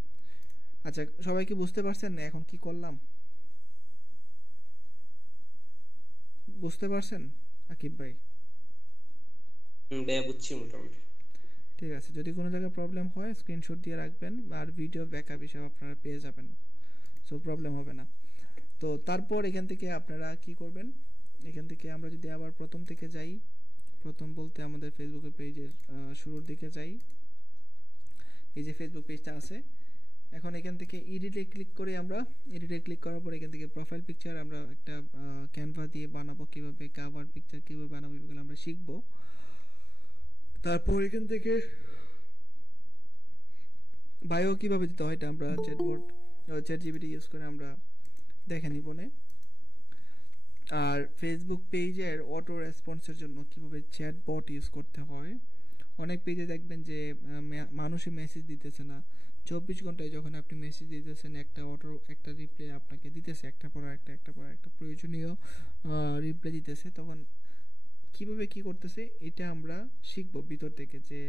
আচ্ছা, সবাই কি বুঝতে পারছেন এখন কি করলাম? বুঝতে পারছেন আকিব ভাই? বুঝছি মোটামুটি। ঠিক আছে, যদি কোনো জায়গায় প্রবলেম হয় স্ক্রিনশট দিয়ে রাখবেন, আর ভিডিও ব্যাকআপ হিসাবে আপনারা পেয়ে যাবেন, সো প্রবলেম হবে না। তো তারপর এখান থেকে আপনারা কি করবেন, এখান থেকে আমরা যদি আবার প্রথম থেকে যাই, প্রথম বলতে আমাদের ফেসবুকের পেজের শুরুর দিকে যাই, এই যে ফেসবুক পেজটা আছে, এখন এখান থেকে এডিটে ক্লিক করে আমরা এডিটে ক্লিক করার পর এখান থেকে প্রোফাইল পিকচার আমরা একটা ক্যানভা দিয়ে বানাবো, কিভাবে কভার পিকচার কিভাবে বানাবো এগুলো আমরা শিখবো। তারপর এখান থেকে বায়ো কিভাবে দিতে হয় এটা আমরা চ্যাট জিপিটি ইউজ করে আমরা দেখে নিব নে। আর ফেসবুক পেজের অটো রেসপন্সের জন্য কিভাবে চ্যাটবট ইউজ করতে হয়, অনেক পেজে দেখবেন যে মানুষই মেসেজ দিতেছে না, 24 ঘন্টায় যখন আপনি মেসেজ দিতেছেন একটা রিপ্লাই আপনাকে দিতেছে, একটা পর একটা প্রয়োজনীয় রিপ্লাই দিতেছে, তখন কিভাবে কি করতেছে এটা আমরা শিখবো ভিতর থেকে, যে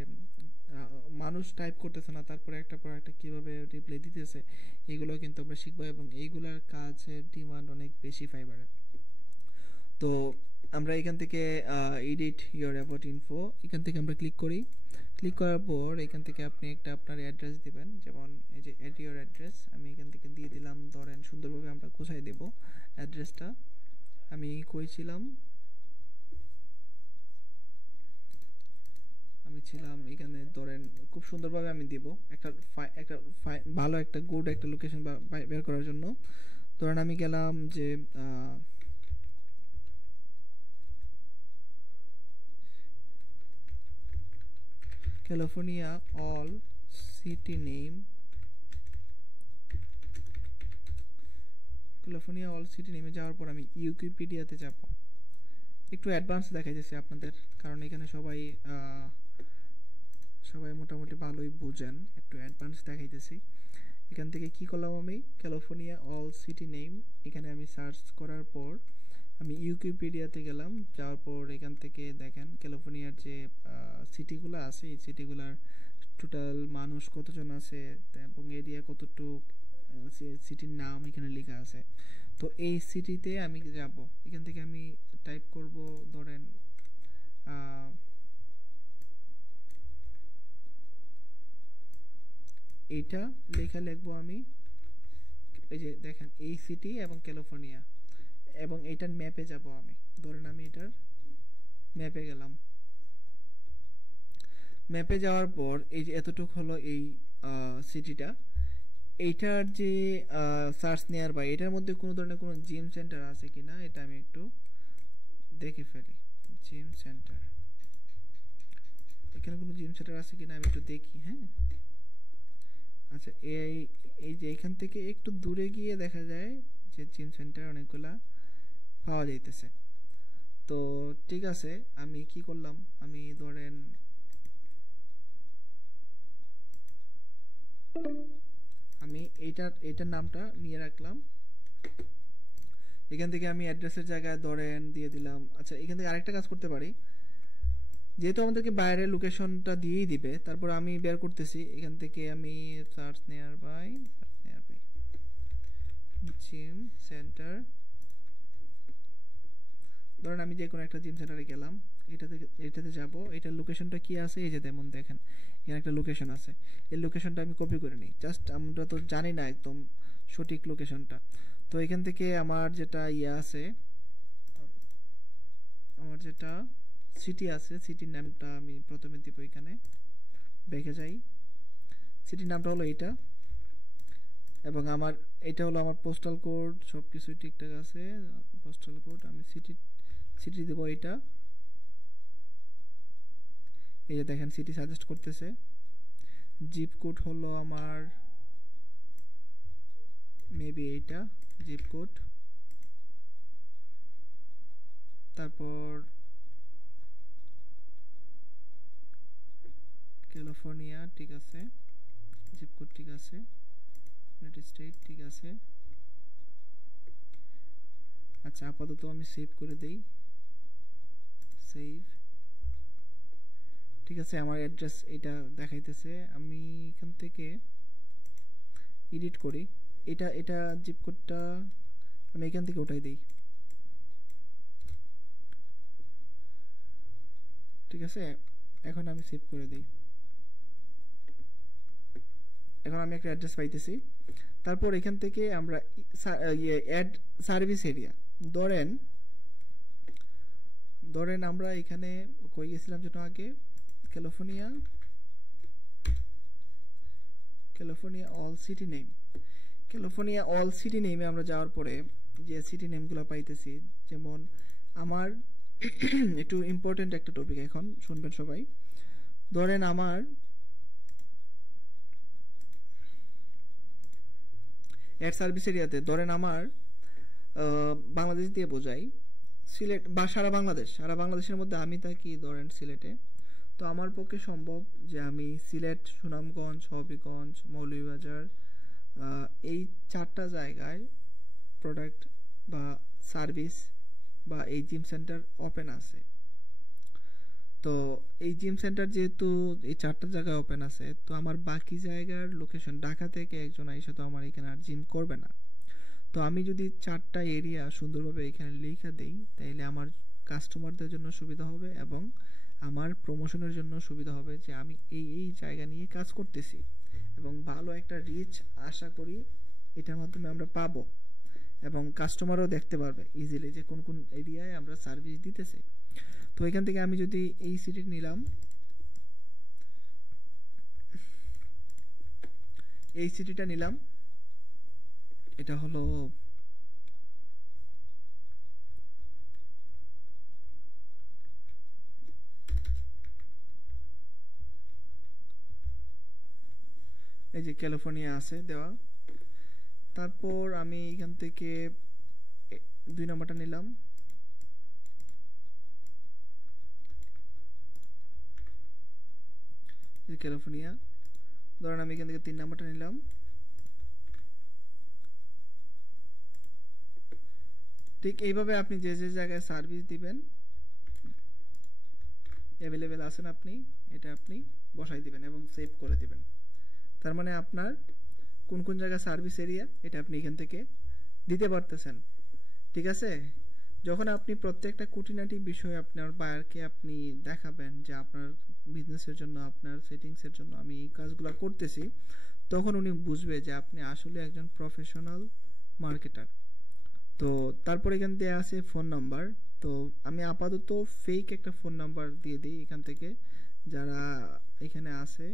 মানুষ টাইপ করতেছে না তারপরে একটা পর একটা কিভাবে রিপ্লাই দিতেছে, এগুলো কিন্তু আমরা শিখবো, এবং এইগুলার কাজের ডিমান্ড অনেক বেশি ফাইবারে। তো আমরা এখান থেকে এডিট ইয়োর অ্যাবাউট ইনফো এখান থেকে আমরা ক্লিক করি। ক্লিক করার পর এখান থেকে আপনি একটা আপনার অ্যাড্রেস দিবেন, যেমন এই যে এড ইয়োর অ্যাড্রেস আমি এখান থেকে দিয়ে দিলাম, ধরেন সুন্দরভাবে আমরা কোথায় দেব অ্যাড্রেসটা, আমি কইছিলাম আমি ছিলাম এখানে, ধরেন খুব সুন্দরভাবে আমি দিব একটা ভালো একটা গুড একটা লোকেশন বের করার জন্য। ধরেন আমি গেলাম যে California all city name, California all city নেমে যাওয়ার পর আমি উইকিপিডিয়াতে যাব। একটু অ্যাডভান্স দেখাইতেছি আপনাদের, কারণ এখানে সবাই মোটামুটি ভালোই বুঝেন, একটু অ্যাডভান্স দেখাইতেছি। এখান থেকে কি করলাম, আমি ক্যালিফোর্নিয়া অল সিটি নেম এখানে আমি সার্চ করার পর আমি উইকিপিডিয়াতে গেলাম, যাওয়ার পর এখান থেকে দেখেন ক্যালিফোর্নিয়ার যে সিটিগুলো আছে, এই সিটিগুলার টোটাল মানুষ কতজন আছে এবং এরিয়া কতটুক, সিটির নাম এখানে লেখা আছে। তো এই সিটিতে আমি যাব, এখান থেকে আমি টাইপ করব, ধরেন এইটা লেখা লিখবো আমি, এই যে দেখেন এই সিটি এবং ক্যালিফোর্নিয়া, এবং এইটার ম্যাপে যাব আমি, ধরেন আমি এটার ম্যাপে গেলাম। ম্যাপে যাওয়ার পর এই যে এতটুক হলো এই সিটিটা, এইটার যে সার্চ নেয়ার বা এটার মধ্যে কোনো ধরনের কোনো জিম সেন্টার আছে কিনা এটা আমি একটু দেখে ফেলি। জিম সেন্টার, এখানে কোনো জিম সেন্টার আছে কিনা আমি একটু দেখি। হ্যাঁ, আচ্ছা, এই যে এখান থেকে একটু দূরে গিয়ে দেখা যায় যে জিম সেন্টার অনেকগুলা পাওয়া যাইতেছে। তো ঠিক আছে, আমি কি করলাম, আমি ধরেন আমি এইটার নামটা নিয়ে রাখলাম। এখান থেকে আমি অ্যাড্রেসের জায়গায় ধরেন দিয়ে দিলাম। আচ্ছা, এখান থেকে আরেকটা কাজ করতে পারি, যেহেতু আমাদেরকে বাইরের লোকেশনটা দিয়েই দিবে, তারপর আমি বের করতেছি এখান থেকে আমি search nearby gym centre, ধরেন আমি যে কোনো একটা জিম সেন্টারে গেলাম, এটাতে যাব, এটার লোকেশনটা কি আছে, এই যে যেমন দেখেন এখানে একটা লোকেশন আছে, এই লোকেশনটা আমি কপি করে নিই, জাস্ট আমরা তো জানি না একদম সঠিক লোকেশনটা। তো এখান থেকে আমার যেটা আছে, আমার যেটা সিটি আছে, সিটির নামটা আমি প্রথমে দিব, এখানে দেখে যাই, সিটির নামটা হলো এইটা, এবং আমার এটা হলো আমার পোস্টাল কোড, সব কিছুই ঠিকঠাক আছে, পোস্টাল কোড আমি সিটি দেব এটা। এই যে দেখেন সিটি সাজেস্ট করতেছে, জিপ কোড হলো আমার মেবি এইটা জিপ কোড, তারপর ক্যালিফোর্নিয়া ঠিক আছে, জিপ কোড ঠিক আছে, ইউনাইটেড স্টেট ঠিক আছে। আচ্ছা আপাতত আমি সেভ করে দেই, সেভ ঠিক আছে। আমার অ্যাড্রেস এটা দেখাইতেছে, আমি এখান থেকে এডিট করি, এটা জিপ কোডটা আমি এখান থেকে উঠাই দিই, ঠিক আছে। এখন আমি সেভ করে দিই, এখন আমি একটা অ্যাড্রেস পাইতেছি। তারপর এখান থেকে আমরা অ্যাড সার্ভিস এরিয়া, ধরেন আমরা এখানে কই গেছিলাম যেন আগে, California all city name, California all city নেমে আমরা যাওয়ার পরে যে সিটি নেমগুলো পাইতেছি, যেমন আমার একটু ইম্পর্টেন্ট একটা টপিক এখন শুনবেন সবাই। ধরেন আমার অ্যাড সার্ভিস এরিয়াতে ধরেন আমার বাংলাদেশ দিয়ে বোঝাই, সিলেট বা সারা বাংলাদেশের মধ্যে আমি থাকি ধরেন সিলেটে। তো আমার পক্ষে সম্ভব যে আমি সিলেট, সুনামগঞ্জ, হবিগঞ্জ, মৌলভীবাজার এই 4টা জায়গায় প্রোডাক্ট বা সার্ভিস বা এই জিম সেন্টার ওপেন আছে। তো এই জিম সেন্টার যেহেতু এই 4টা জায়গায় ওপেন আছে, তো আমার বাকি জায়গার লোকেশন ঢাকা থেকে একজন আইসা তো আমার এখানে আর জিম করবে না। তো আমি যদি 4টা এরিয়া সুন্দরভাবে এখানে লিখে দেই, তাইলে আমার কাস্টমারদের জন্য সুবিধা হবে এবং আমার প্রমোশনের জন্য সুবিধা হবে যে আমি এই জায়গা নিয়ে কাজ করতেছি, এবং ভালো একটা রিচ আশা করি এটার মাধ্যমে আমরা পাবো, এবং কাস্টমারও দেখতে পারবে ইজিলি যে কোন কোন এরিয়ায় আমরা সার্ভিস দিতেছি। তো এখান থেকে আমি যদি এই সিটি নিলাম, এই সিটিটা নিলাম, এটা হলো এই যে ক্যালিফোর্নিয়া আছে দেওয়া। তারপর আমি এখান থেকে 2 নম্বরটা নিলাম, ক্যালিফোর্নিয়া। ধরেন আমি এখান থেকে 3 নম্বরটা নিলাম, ঠিক এইভাবে আপনি যে যে জায়গায় সার্ভিস দিবেন অ্যাভেলেবেল আছেন আপনি, এটা আপনি বসাই দিবেন এবং সেভ করে দিবেন। তার মানে আপনার কোন কোন জায়গা সার্ভিস এরিয়া এটা আপনি এখান থেকে দিতে পারতেছেন, ঠিক আছে। যখন আপনি প্রত্যেকটা খুঁটিনাটি বিষয় আপনার বায়ারকে আপনি দেখাবেন যে আপনার বিজনেসের জন্য, আপনার সেটিংসের জন্য আমি এই কাজগুলো করতেছি, তখন উনি বুঝবে যে আপনি আসলে একজন প্রফেশনাল মার্কেটার। তো তারপর এখান থেকে আছে ফোন নাম্বার। তো আমি আপাতত ফেক একটা ফোন নাম্বার দিয়ে দিই এখান থেকে, যারা এখানে আছে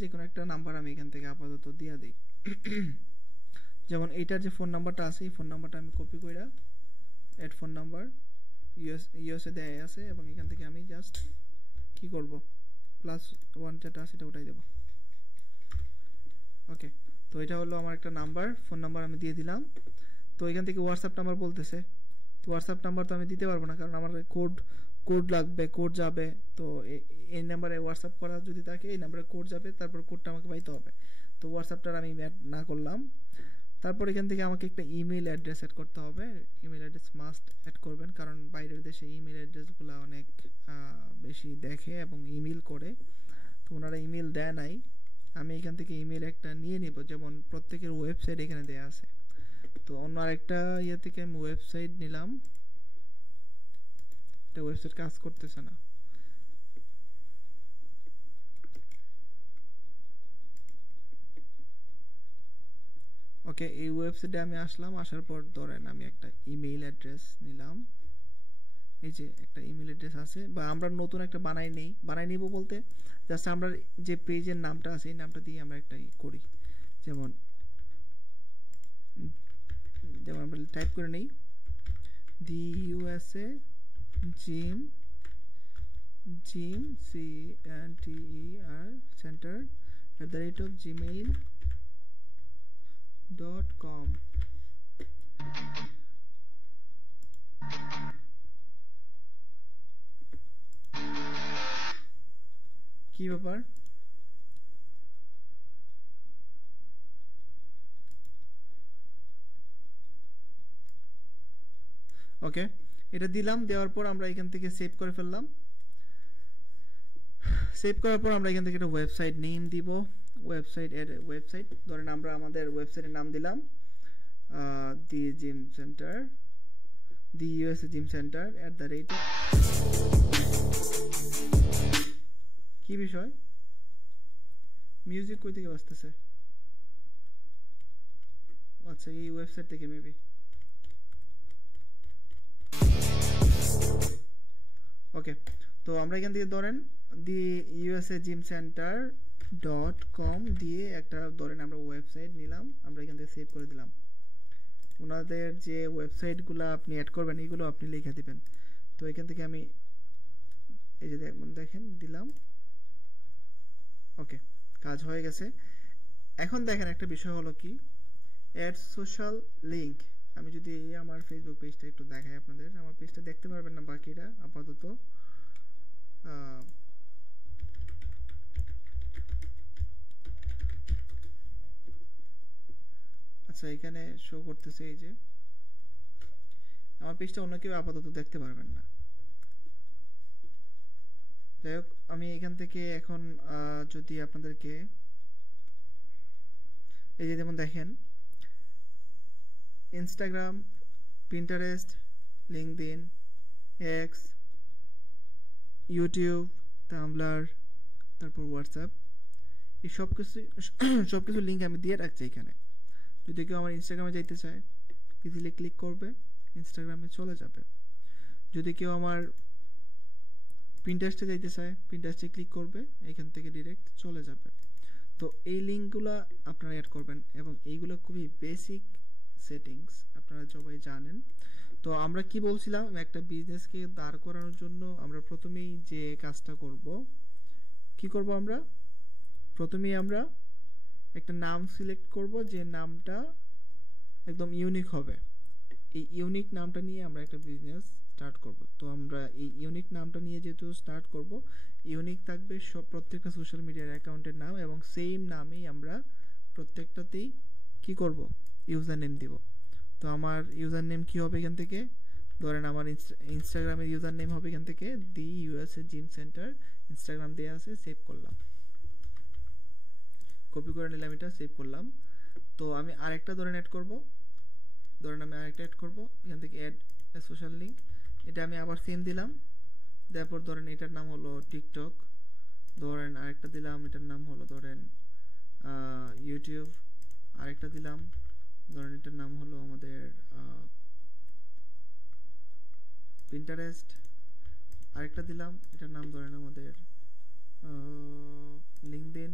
যে কোনো একটা নাম্বার আমি এখান থেকে আপাতত দিয়ে দিই। যেমন এইটার যে ফোন নাম্বারটা আছে, এই ফোন নাম্বারটা আমি কপি করে এড ফোন নাম্বার ইউএসএ দেয়া আছে, এবং এখান থেকে আমি জাস্ট কি করব, +1 যেটা আছে সেটা উঠাই দেব। ওকে, তো এটা হলো আমার একটা নাম্বার, ফোন নাম্বার আমি দিয়ে দিলাম। তো এখান থেকে হোয়াটসঅ্যাপ নাম্বার বলতেছে, তো হোয়াটসঅ্যাপ নাম্বার তো আমি দিতে পারবো না, কারণ আমার কোড লাগবে, কোড যাবে। তো এই নাম্বারে হোয়াটসঅ্যাপ করা যদি থাকে, এই নাম্বারে কোড যাবে, তারপর কোডটা আমাকে পাইতে হবে। তো হোয়াটসঅ্যাপটা আমি অ্যাড না করলাম। তারপর এখান থেকে আমাকে একটা ইমেল অ্যাড্রেস অ্যাড করতে হবে, ইমেল অ্যাড্রেস মাস্ট অ্যাড করবেন, কারণ বাইরের দেশে ইমেল অ্যাড্রেসগুলো অনেক বেশি দেখে এবং ইমেল করে, তো ওনারা ইমেল দেয় নাই। আমি এখান থেকে ইমেল একটা নিয়ে নিব, যেমন প্রত্যেকের ওয়েবসাইট এখানে দেয়া আছে। তো অন্য আরেকটা ইয়ে থেকে আমি ওয়েবসাইট নিলাম, এটা ওয়েবসাইট কাজ করতেছে না। ওকে, এই ওয়েবসাইটে আমি আসলাম, আসার পর ধরেন আমি একটা ইমেইল অ্যাড্রেস নিলাম, এই যে একটা ইমেল অ্যাড্রেস আছে, বা আমরা নতুন একটা বানাই নিব বলতে জাস্ট আমরা যে পেজের নামটা আছে এই নামটা দিয়ে আমরা একটা করি, যেমন আমরা টাইপ করে নেই দি ইউএসএ জিম center@gmail.com। কি ব্যাপার? ওকে, এটা দিলাম। দেওয়ার পর আমরা এখান থেকে সেভ করে ফেললাম। সেভ করার পর আমরা এখান থেকে একটা ওয়েবসাইট নেম দিব। ওয়েবসাইট ধরেন আমরা আমাদের ওয়েবসাইটের নাম দিলাম দি জিম সেন্টার, দি ইউএসএ জিম সেন্টার @ কি বিষয়? মিউজিক কই থেকে বাজতেছে? আচ্ছা, এই ওয়েবসাইট থেকে মেবি। ওকে, তো আমরা এখান থেকে ধরেন দি ইউএসএ জিম সেন্টার .com দিয়ে একটা ধরেন আমরা ওয়েবসাইট নিলাম, আমরা এখান থেকে সেভ করে দিলাম। ওনাদের যে ওয়েবসাইটগুলো আপনি অ্যাড করবেন এগুলো আপনি লিখে দিবেন। তো এখান থেকে আমি এই যে দেখেন দিলাম। ওকে, কাজ হয়ে গেছে। এখন দেখেন একটা বিষয় হলো কি, অ্যাড সোশ্যাল লিংক। আমি যদি আমার ফেসবুক পেজটা একটু দেখাই আপনাদের, আমার পেজটা দেখতে পারবেন না বাকিরা আপাতত। আচ্ছা, এখানে শো করতেছে এই যে আমার পেজটা, অন্য কেউ আপাতত দেখতে পারবেন না। যাই হোক, আমি এখান থেকে এখন যদি আপনাদেরকে এই যে যেমন দেখেন Instagram, Pinterest, LinkedIn, x, YouTube, tumbler, তারপর হোয়াটসঅ্যাপ, এই সব কিছু লিঙ্ক আমি দিয়ে রাখছি এখানে। যদি কেউ আমার ইনস্টাগ্রামে যাইতে চায় ইজিলি ক্লিক করবে, ইনস্টাগ্রামে চলে যাবে। যদি কেউ আমার পিন্টারেস্টে যাইতে চায় পিন্টারেস্টে ক্লিক করবে, এখান থেকে ডিরেক্ট চলে যাবে। তো এই লিঙ্কগুলো আপনারা অ্যাড করবেন এবং এইগুলো খুবই বেসিক সেটিংস, আপনারা সবাই জানেন। তো আমরা কি বলছিলাম, একটা বিজনেসকে দাঁড় করানোর জন্য আমরা প্রথমেই যে কাজটা করব, কি করব, আমরা প্রথমেই আমরা একটা নাম সিলেক্ট করব, যে নামটা একদম ইউনিক হবে। এই ইউনিক নামটা নিয়ে আমরা একটা বিজনেস স্টার্ট করব। তো আমরা এই ইউনিক নামটা নিয়ে যেহেতু স্টার্ট করব, ইউনিক থাকবে সব প্রত্যেকটা সোশ্যাল মিডিয়ার অ্যাকাউন্টের নাম, এবং সেম নামেই আমরা প্রত্যেকটাতেই কি করব, ইউজার নেম দিব। তো আমার ইউজার নেম কি হবে, এখান থেকে ধরেন আমার ইনস্টাগ্রামের ইউজার নেম হবে এখান থেকে দি ইউএসএ জিম সেন্টার, ইনস্টাগ্রাম দেওয়া আছে, সেভ করলাম, কপি করে নিলাম, এটা সেভ করলাম। তো আমি আরেকটা ধরেন অ্যাড করব, এখান থেকে অ্যাড সোশ্যাল লিঙ্ক, এটা আমি আবার সেম দিলাম। তারপর ধরেন এটার নাম হলো টিকটক, ধরেন আরেকটা দিলাম, এটার নাম হলো ধরেন ইউটিউব, আরেকটা দিলাম, ধরেন এটার নাম হলো আমাদের পিন্টারেস্ট, আরেকটা দিলাম, এটার নাম ধরেন আমাদের লিঙ্কডইন,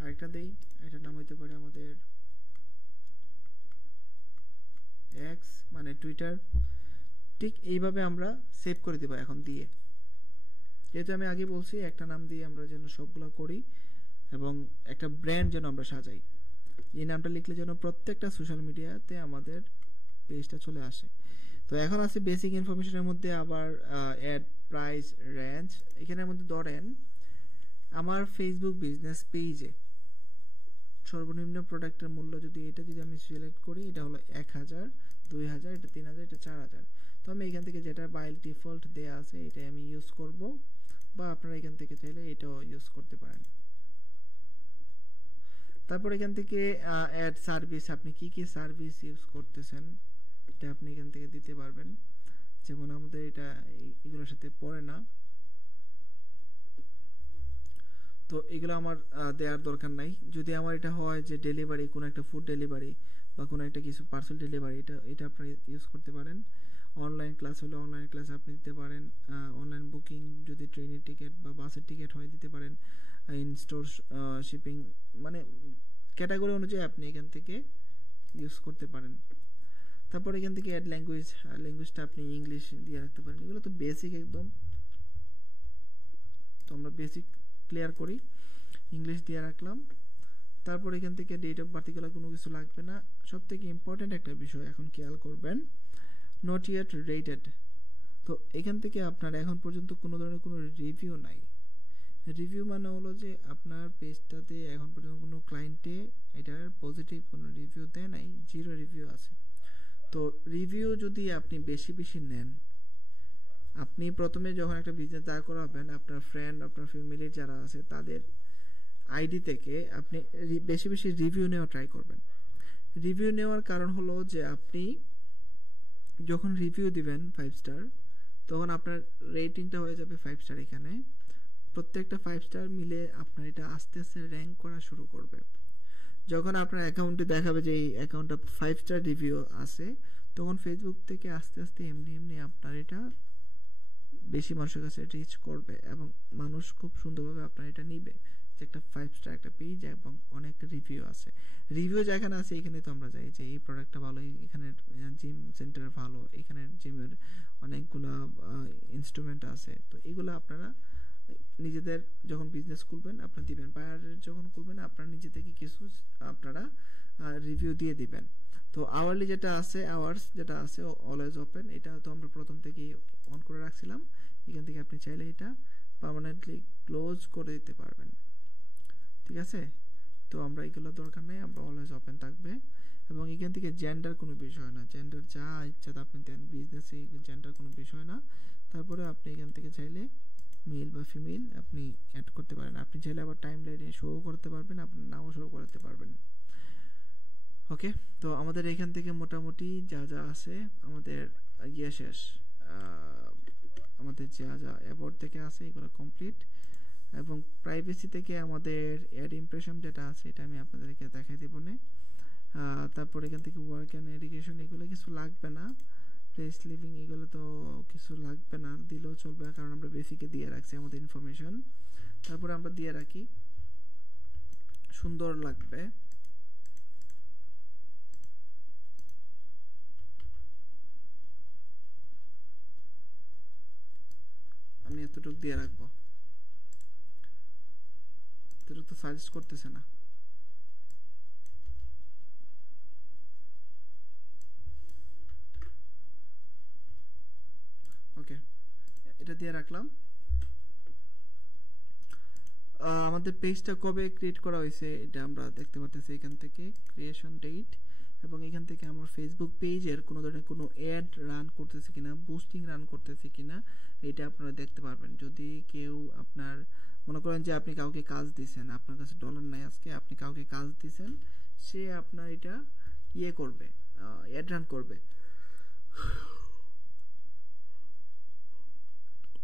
আরেকটা দেই, এটার নাম হইতে পারে আমাদের এক্স মানে টুইটার। ঠিক এইভাবে আমরা সেভ করে দেব এখন দিয়ে। যেহেতু আমি আগে বলছি একটা নাম দিয়ে আমরা যেন সবগুলো করি এবং একটা ব্র্যান্ড যেন আমরা সাজাই, এই নামটা লিখলে যেন প্রত্যেকটা সোশ্যাল মিডিয়াতে আমাদের পেজটা চলে আসে। তো এখন আছে বেসিক ইনফরমেশনের মধ্যে আবার অ্যাড প্রাইস রেঞ্জ। এখানের মধ্যে ধরেন আমার ফেসবুক বিজনেস পেজে সর্বনিম্ন প্রোডাক্টের মূল্য যদি আমি সিলেক্ট করি, এটা হলো 1000, 2000, এটা 3000, এটা 4000। তো আমি এখান থেকে যেটা বাই ডিফল্ট দেয়া আছে এটাই আমি ইউজ করব, বা আপনারা এখান থেকে চাইলে এটাও ইউজ করতে পারেন। তারপর এখান থেকে অ্যাড সার্ভিস, আপনি কি কি সার্ভিস ইউজ করতেছেন এটা আপনি এখান থেকে দিতে পারবেন। যেমন আমাদের এটা এগুলোর সাথে পড়ে না, তো এগুলো আমার দেওয়ার দরকার নাই। যদি আমার এটা হয় যে ডেলিভারি, কোনো একটা ফুড ডেলিভারি বা কোনো একটা কিছু পার্সেল ডেলিভারি, এটা আপনারা ইউজ করতে পারেন। অনলাইন ক্লাস হলে অনলাইন ক্লাস আপনি দিতে পারেন। অনলাইন বুকিং যদি ট্রেনের টিকিট বা বাসের টিকিট হয় দিতে পারেন। ইন স্টোর শিপিং, মানে ক্যাটাগরি অনুযায়ী আপনি এখান থেকে ইউজ করতে পারেন। তারপর এখান থেকে অ্যাড ল্যাঙ্গুয়েজটা আপনি ইংলিশ দিয়ে রাখতে পারেন। এগুলো তো বেসিক একদম, তো আমরা বেসিক ক্লিয়ার করি, ইংলিশ দিয়ে রাখলাম। তারপর এখান থেকে ডেট অফ বার্থ এগুলো কোনো কিছু লাগবে না। সব থেকে ইম্পর্টেন্ট একটা বিষয় এখন খেয়াল করবেন, নট ইয়েট রেটেড। তো এখান থেকে আপনার এখন পর্যন্ত কোনো ধরনের কোনো রিভিউ নাই। রিভিউ মানে হলো যে আপনার পেজটাতে এখন পর্যন্ত কোনো ক্লায়েন্টে এটার পজিটিভ কোনো রিভিউ দেয় নাই, 0 রিভিউ আছে। তো রিভিউ যদি আপনি বেশি বেশি নেন, আপনি প্রথমে যখন একটা বিজনেস দাঁড় করাবেন, আপনার ফ্রেন্ড আপনার ফ্যামিলি যারা আছে তাদের আইডি থেকে আপনি বেশি বেশি রিভিউ নেওয়া ট্রাই করবেন। রিভিউ নেওয়ার কারণ হলো যে আপনি যখন রিভিউ দিবেন 5 স্টার, তখন আপনার রেটিংটা হয়ে যাবে 5 স্টার। এখানে প্রত্যেকটা 5 স্টার মিলে আপনার এটা আস্তে আস্তে র্যাঙ্ক করা শুরু করবে। যখন আপনার অ্যাকাউন্টে দেখাবে যে এই অ্যাকাউন্টটা 5 স্টার রিভিউ আছে, তখন ফেসবুক থেকে আস্তে আস্তে এমনি এমনি আপনার এটা বেশি মানুষের কাছে রিচ করবে এবং মানুষ খুব সুন্দরভাবে আপনার এটা নিবে যে একটা 5 স্টার একটা পেজ এবং অনেক রিভিউ আছে। রিভিউ যেখানে আছে এখানে তো আমরা যাই যে এই প্রোডাক্টটা ভালো, এখানে জিম সেন্টার ভালো, এখানে জিমের অনেকগুলো ইনস্ট্রুমেন্ট আছে। তো এগুলো আপনারা নিজেদের যখন বিজনেস খুলবেন আপনারা দিবেন, বায়ারের যখন খুলবেন আপনারা নিজে থেকে কিছু আপনারা রিভিউ দিয়ে দিবেন। তো আওয়ারলি যেটা আছে, আওয়ার্স যেটা আছে অলওয়েজ ওপেন, এটা তো আমরা প্রথম থেকেই অন করে রাখছিলাম। এখান থেকে আপনি চাইলে এটা পার্মানেন্টলি ক্লোজ করে দিতে পারবেন, ঠিক আছে। তো আমরা এগুলো দরকার নেই, আমরা অলওয়েজ ওপেন থাকবে। এবং এখান থেকে জেন্ডার কোনো বিষয় না, জেন্ডার যা ইচ্ছা আপনি দেন, বিজনেসে জেন্ডার কোনো বিষয় না। তারপরে আপনি এখান থেকে চাইলে মেল বা ফিমেল আপনি অ্যাড করতে পারেন। আপনি চাইলে আবার টাইম লাইনে শো করতে পারবেন, আপনি নাও শো করতে পারবেন। ওকে, তো আমাদের এখান থেকে মোটামুটি যা যা আছে আমাদের ইয়ে শেষ, আমাদের যা যা অ্যাবাউট থেকে আছে এগুলো কমপ্লিট। এবং প্রাইভেসি থেকে আমাদের অ্যাড ইমপ্রেশন যেটা আছে এটা আমি আপনাদেরকে দেখাই দেব না। তারপর এখান থেকে ওয়ার্ক অ্যান্ড এডুকেশন এগুলো কিছু লাগবে না, প্লেস লিভিং এগুলো তো কিছু লাগবে না, দিলেও চলবে কারণ আমরা বেসিকে দিয়ে রাখছি আমাদের ইনফরমেশন। তারপরে আমরা দিয়ে রাখি সুন্দর লাগবে, আমি এতটুকু দিয়ে রাখবো, এতটুকু তো সাজেস্ট করতেছে না। ওকে, এটা দিয়ে রাখলাম। আমাদের পেজটা কবে ক্রিয়েট করা হয়েছে এটা আমরা দেখতে পাচ্ছি এখান থেকে, ক্রিয়েশন ডেট। এবং এখান থেকে আমার ফেসবুক পেজের কোনো ধরনের কোনো অ্যাড রান করতেছে কিনা, বুস্টিং রান করতেছে কিনা এটা আপনারা দেখতে পারবেন। যদি কেউ আপনার মনে করেন যে আপনি কাউকে কাজ দিয়েছেন, আপনার কাছে ডলার নাই আজকে, আপনি কাউকে কাজ দিয়েছেন, সে আপনার এটা ইয়ে করবে, অ্যাড রান করবে,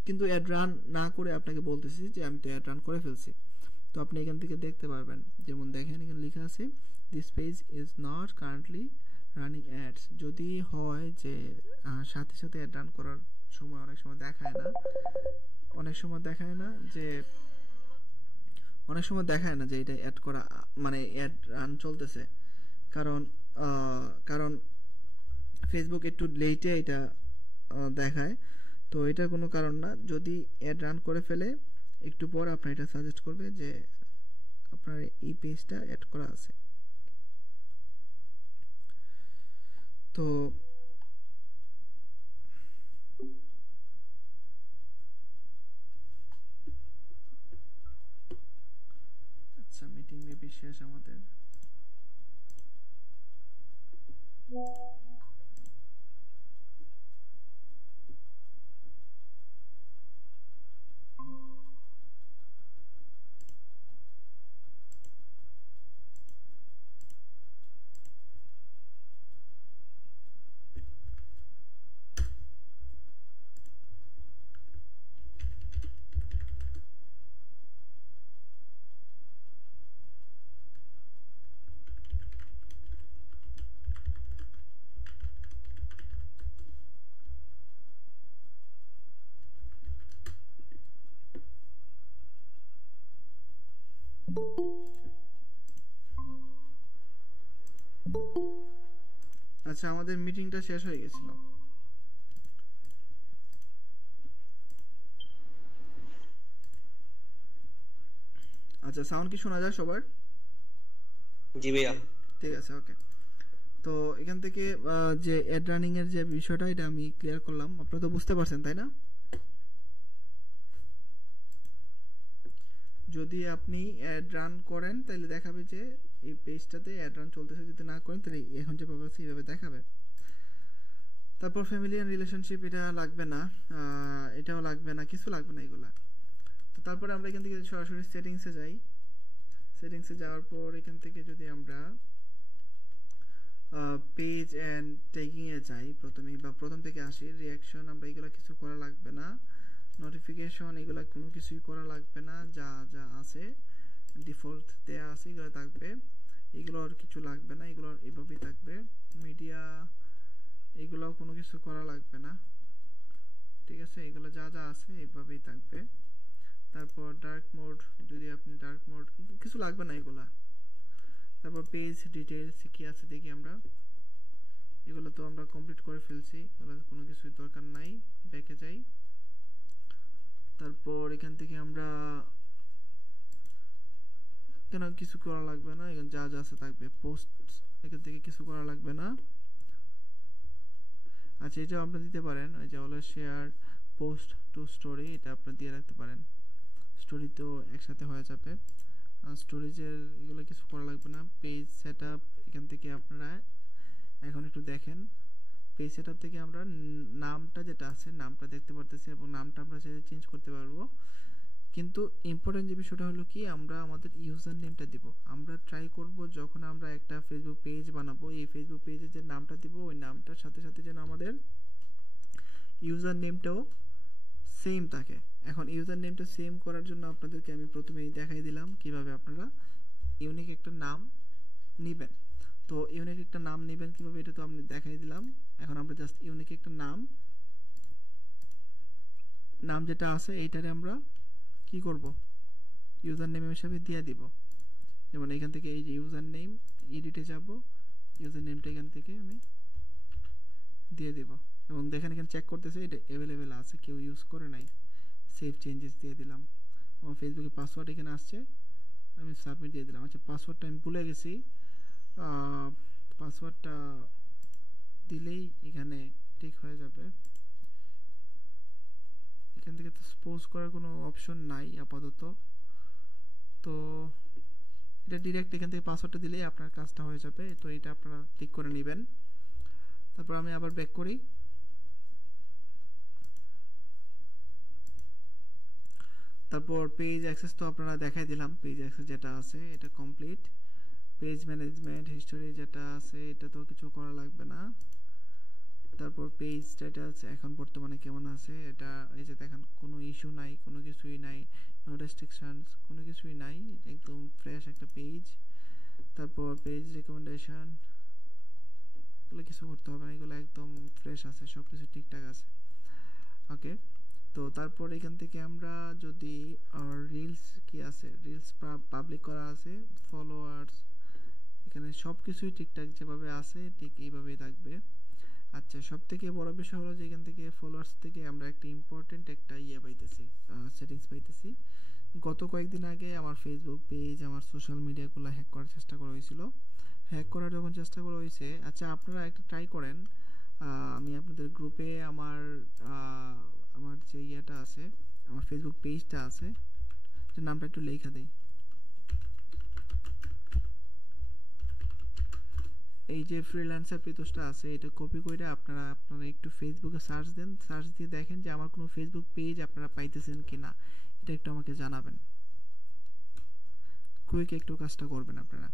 কিন্তু অ্যাড রান না করে আপনাকে বলতেছি যে আমি তো অ্যাড রান করে ফেলছি। তো আপনি এখান থেকে দেখতে পারবেন, যেমন দেখেন এখানে লেখা আছে this page is not currently running ads. যদি হয় যে সাথে সাথে অ্যাড রান করার সময় অনেক সময় দেখায় না, অনেক সময় দেখায় না যে এটা অ্যাড করা মানে অ্যাড রান চলতেছে, কারণ ফেসবুক একটু লেটে এটা দেখায়। তো এটার কোনো কারণ না, যদি অ্যাড রান করে ফেলে একটু পর আপনার এটা সাজেস্ট করবে যে আপনার এই পেজটা অ্যাড করা আছে। তো আচ্ছা, মিটিং মেবি শেষ আমাদের। আচ্ছা, আমাদের মিটিংটা শেষ হয়ে গেছিল। আচ্ছা, সাউন্ড কি শোনা যায় সবার? জি ভাইয়া। ঠিক আছে, ওকে। তো এখান থেকে যে অ্যাড রানিং এর যে বিষয়টা, এটা আমি ক্লিয়ার করলাম। আপনারা তো বুঝতে পারছেন, তাই না? যদি আপনি অ্যাড রান করেন তাহলে দেখাবে যে এই পেজটাতে অ্যাড রান চলতেছে, যদি না করেন তাহলে এখন যেভাবে আছে এইভাবে দেখাবে। তারপর ফ্যামিলি অ্যান্ড রিলেশনশিপ, এটা লাগবে না, এটাও লাগবে না, কিছু লাগবে না এগুলা। তো তারপরে আমরা এখান থেকে সরাসরি সেটিংসে যাই। সেটিংসে যাওয়ার পর এখান থেকে যদি আমরা পেজ অ্যান্ড ট্যাগিংয়ে যাই প্রথমেই, বা প্রথম থেকে আসি, রিয়াকশন আমরা এগুলো কিছু করা লাগবে না, নোটিফিকেশন এগুলো কোনো কিছুই করা লাগবে না, যা যা আছে ডিফল্ট দেয়া আছে এগুলো থাকবে, এগুলো আর কিছু লাগবে না, এগুলো এভাবেই থাকবে। মিডিয়া এগুলোও কোনো কিছু করা লাগবে না, ঠিক আছে, এগুলো যা যা আছে এইভাবেই থাকবে। তারপর ডার্ক মোড, যদি আপনি ডার্ক মোড, কিছু লাগবে না এগুলা। তারপর পেজ ডিটেলস কি আছে দেখি আমরা, এগুলো তো আমরা কমপ্লিট করে ফেলছি, এগুলো কোনো কিছুই দরকার নাই, ব্যাকে যাই। তারপর এখান থেকে আমরা কেন কিছু করা লাগবে না, এখানে যা যা আছে থাকবে। পোস্ট এখান থেকে কিছু করা লাগবে না। আচ্ছা, এটাও আপনারা দিতে পারেন, ওই যে always share post to story, এটা আপনারা দিয়ে রাখতে পারেন, স্টোরি তো একসাথে হয়ে যাবে। স্টোরেজের এগুলো কিছু করা লাগবে না। পেজ সেট আপ, এখান থেকে আপনারা এখন একটু দেখেন, পেজ সেট আপ থেকে আমরা নামটা যেটা আছে নামটা দেখতে পারতেছি, এবং নামটা আমরা চেঞ্জ করতে পারবো। কিন্তু ইম্পর্টেন্ট যে বিষয়টা হলো কি, আমরা আমাদের ইউজার নেমটা দিব। আমরা ট্রাই করব যখন আমরা একটা ফেসবুক পেজ বানাবো, এই ফেসবুক পেজে যে নামটা দিব ওই নামটার সাথে সাথে যেন আমাদের ইউজার নেমটাও সেম থাকে। এখন ইউজার নেমটা সেম করার জন্য আপনাদেরকে আমি প্রথমেই দেখাই দিলাম কিভাবে আপনারা ইউনিক একটা নাম নেবেন। তো ইউনিক একটা নাম নেবেন কিভাবে, এটা তো আমি দেখাই দিলাম। এখন আমরা জাস্ট ইউনিক একটা নাম যেটা আছে এইটারে আমরা কি করব, ইউজার নেম হিসেবে দিয়ে দিব। যেমন এখান থেকে এই যে ইউজার নেম, এডিটে যাব, ইউজার নেমটা এখান থেকে আমি দিয়ে দিব, এবং দেখেন এখানে চেক করতেছে এটা অ্যাভেলেবেল আছে, কেউ ইউজ করে নাই। সেভ চেঞ্জেস দিয়ে দিলাম। আমার ফেসবুকের পাসওয়ার্ড এখানে আসছে, আমি সাবমিট দিয়ে দিলাম। আচ্ছা, পাসওয়ার্ডটা আমি ভুলে গেছি, পাসওয়ার্ডটা দিলেই এখানে ঠিক হয়ে যাবে। এখান থেকে তো পোজ করার কোনো অপশন নাই আপাতত, তো এটা ডিরেক্ট এখান থেকে পাসওয়ার্ডটা দিলেই আপনার কাজটা হয়ে যাবে। তো এটা আপনারা ঠিক করে নেবেন। তারপর আমি আবার ব্যাক করি। তারপর পেজ অ্যাক্সেস তো আপনারা দেখাই দিলাম, পেজ অ্যাক্সেস যেটা আছে এটা কমপ্লিট। পেজ ম্যানেজমেন্ট হিস্টোরি যেটা আছে এটা তো কিছু করা লাগবে না। তারপর পেজ স্ট্যাটাস এখন বর্তমানে কেমন আছে, এটা এই যে দেখেন কোনো ইস্যু নাই, কোনো কিছুই নাই, নো রেস্ট্রিকশনস, কোনো কিছুই নাই, একদম ফ্রেশ একটা পেজ। তারপর পেজ রেকমেন্ডেশন, এগুলো কিছু করতে হবে না, এগুলো একদম ফ্রেশ আছে, সব কিছু ঠিকঠাক আছে। ওকে, তো তারপর এখান থেকে আমরা যদি রিলস কি আছে, রিলস পাবলিক করা আছে, ফলোয়ার্স, এখানে সব কিছুই ঠিকঠাক যেভাবে আছে ঠিক এইভাবেই থাকবে। আচ্ছা, সব থেকে বড় বিষয় হলো যে এখান থেকে ফলোয়ার্স থেকে আমরা একটা ইম্পর্টেন্ট একটা পাইতেছি, সেটিংস পাইতেছি। গত কয়েকদিন আগে আমার ফেসবুক পেজ, আমার সোশ্যাল মিডিয়াগুলো হ্যাক করার চেষ্টা করা হয়েছিল। হ্যাক করার যখন চেষ্টা করা হয়েছে, আচ্ছা আপনারা একটা ট্রাই করেন, আমি আপনাদের গ্রুপে আমার যে ইয়েটা আছে, আমার ফেসবুক পেজটা আছে, নামটা একটু লেখা দেই। এই যে ফ্রিল্যান্সার প্রিতোষটা আছে, এটা কপি করে আপনারা একটু ফেসবুকে সার্চ দেন, সার্চ দিয়ে দেখেন যে আমার কোনো ফেসবুক পেজ আপনারা পাইতেছেন কিনা, এটা একটু আমাকে জানাবেন। কুইক একটু কাজটা করবেন আপনারা।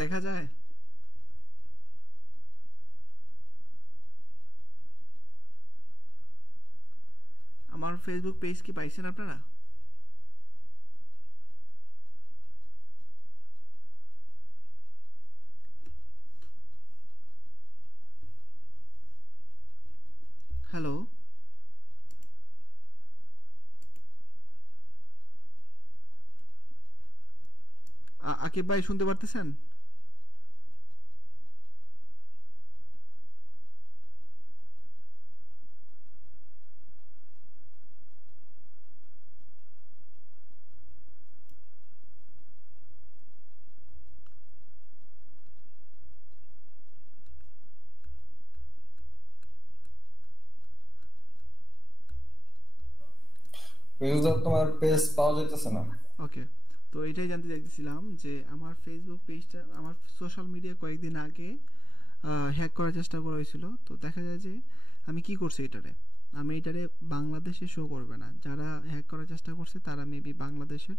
দেখা যায় আমার ফেসবুক পেজ কি পাইছেন আপনারা? হ্যালো, আকিব ভাই শুনতে পারতেছেন? ইউজার তোমার পেজ পাওয়া যাইতেছে না। ওকে, তো এটাই জানতে চাইতেছিলাম যে আমার ফেসবুক পেজটা, আমার সোশ্যাল মিডিয়া কয়েকদিন আগে হ্যাক করার চেষ্টা করা হয়েছিল। তো দেখা যায় যে আমি কি করছি এটারে, আমি এটারে বাংলাদেশে শো করবে না, যারা হ্যাক করার চেষ্টা করছে তারা মেবি বাংলাদেশের।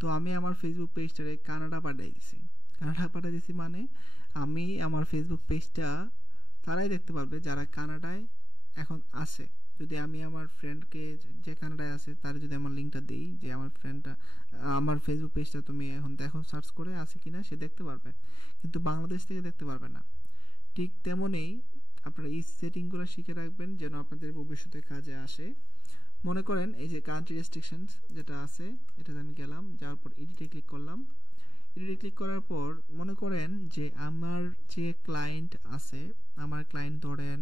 তো আমি আমার ফেসবুক পেজটারে কানাডা পাঠিয়ে দিছি। কানাডা পাঠিয়ে দিছি মানে আমি আমার ফেসবুক পেজটা তারাই দেখতে পারবে যারা কানাডায় এখন আছে। যদি আমি আমার ফ্রেন্ডকে, যে কানাডায় আছে, তার যদি আমার লিঙ্কটা দিই যে আমার ফ্রেন্ডটা, আমার ফেসবুক পেজটা তুমি এখন দেখো, সার্চ করে আছে কিনা, সে দেখতে পারবে, কিন্তু বাংলাদেশ থেকে দেখতে পারবে না। ঠিক তেমনই আপনারা এই সেটিংগুলো শিখে রাখবেন যেন আপনাদের ভবিষ্যতে কাজে আসে। মনে করেন এই যে কান্ট্রি রেস্ট্রিকশনস যেটা আছে, এটাতে আমি গেলাম, যাওয়ার পর এডিটে ক্লিক করলাম। এডিটে ক্লিক করার পর মনে করেন যে আমার যে ক্লায়েন্ট আছে, আমার ক্লায়েন্ট ধরেন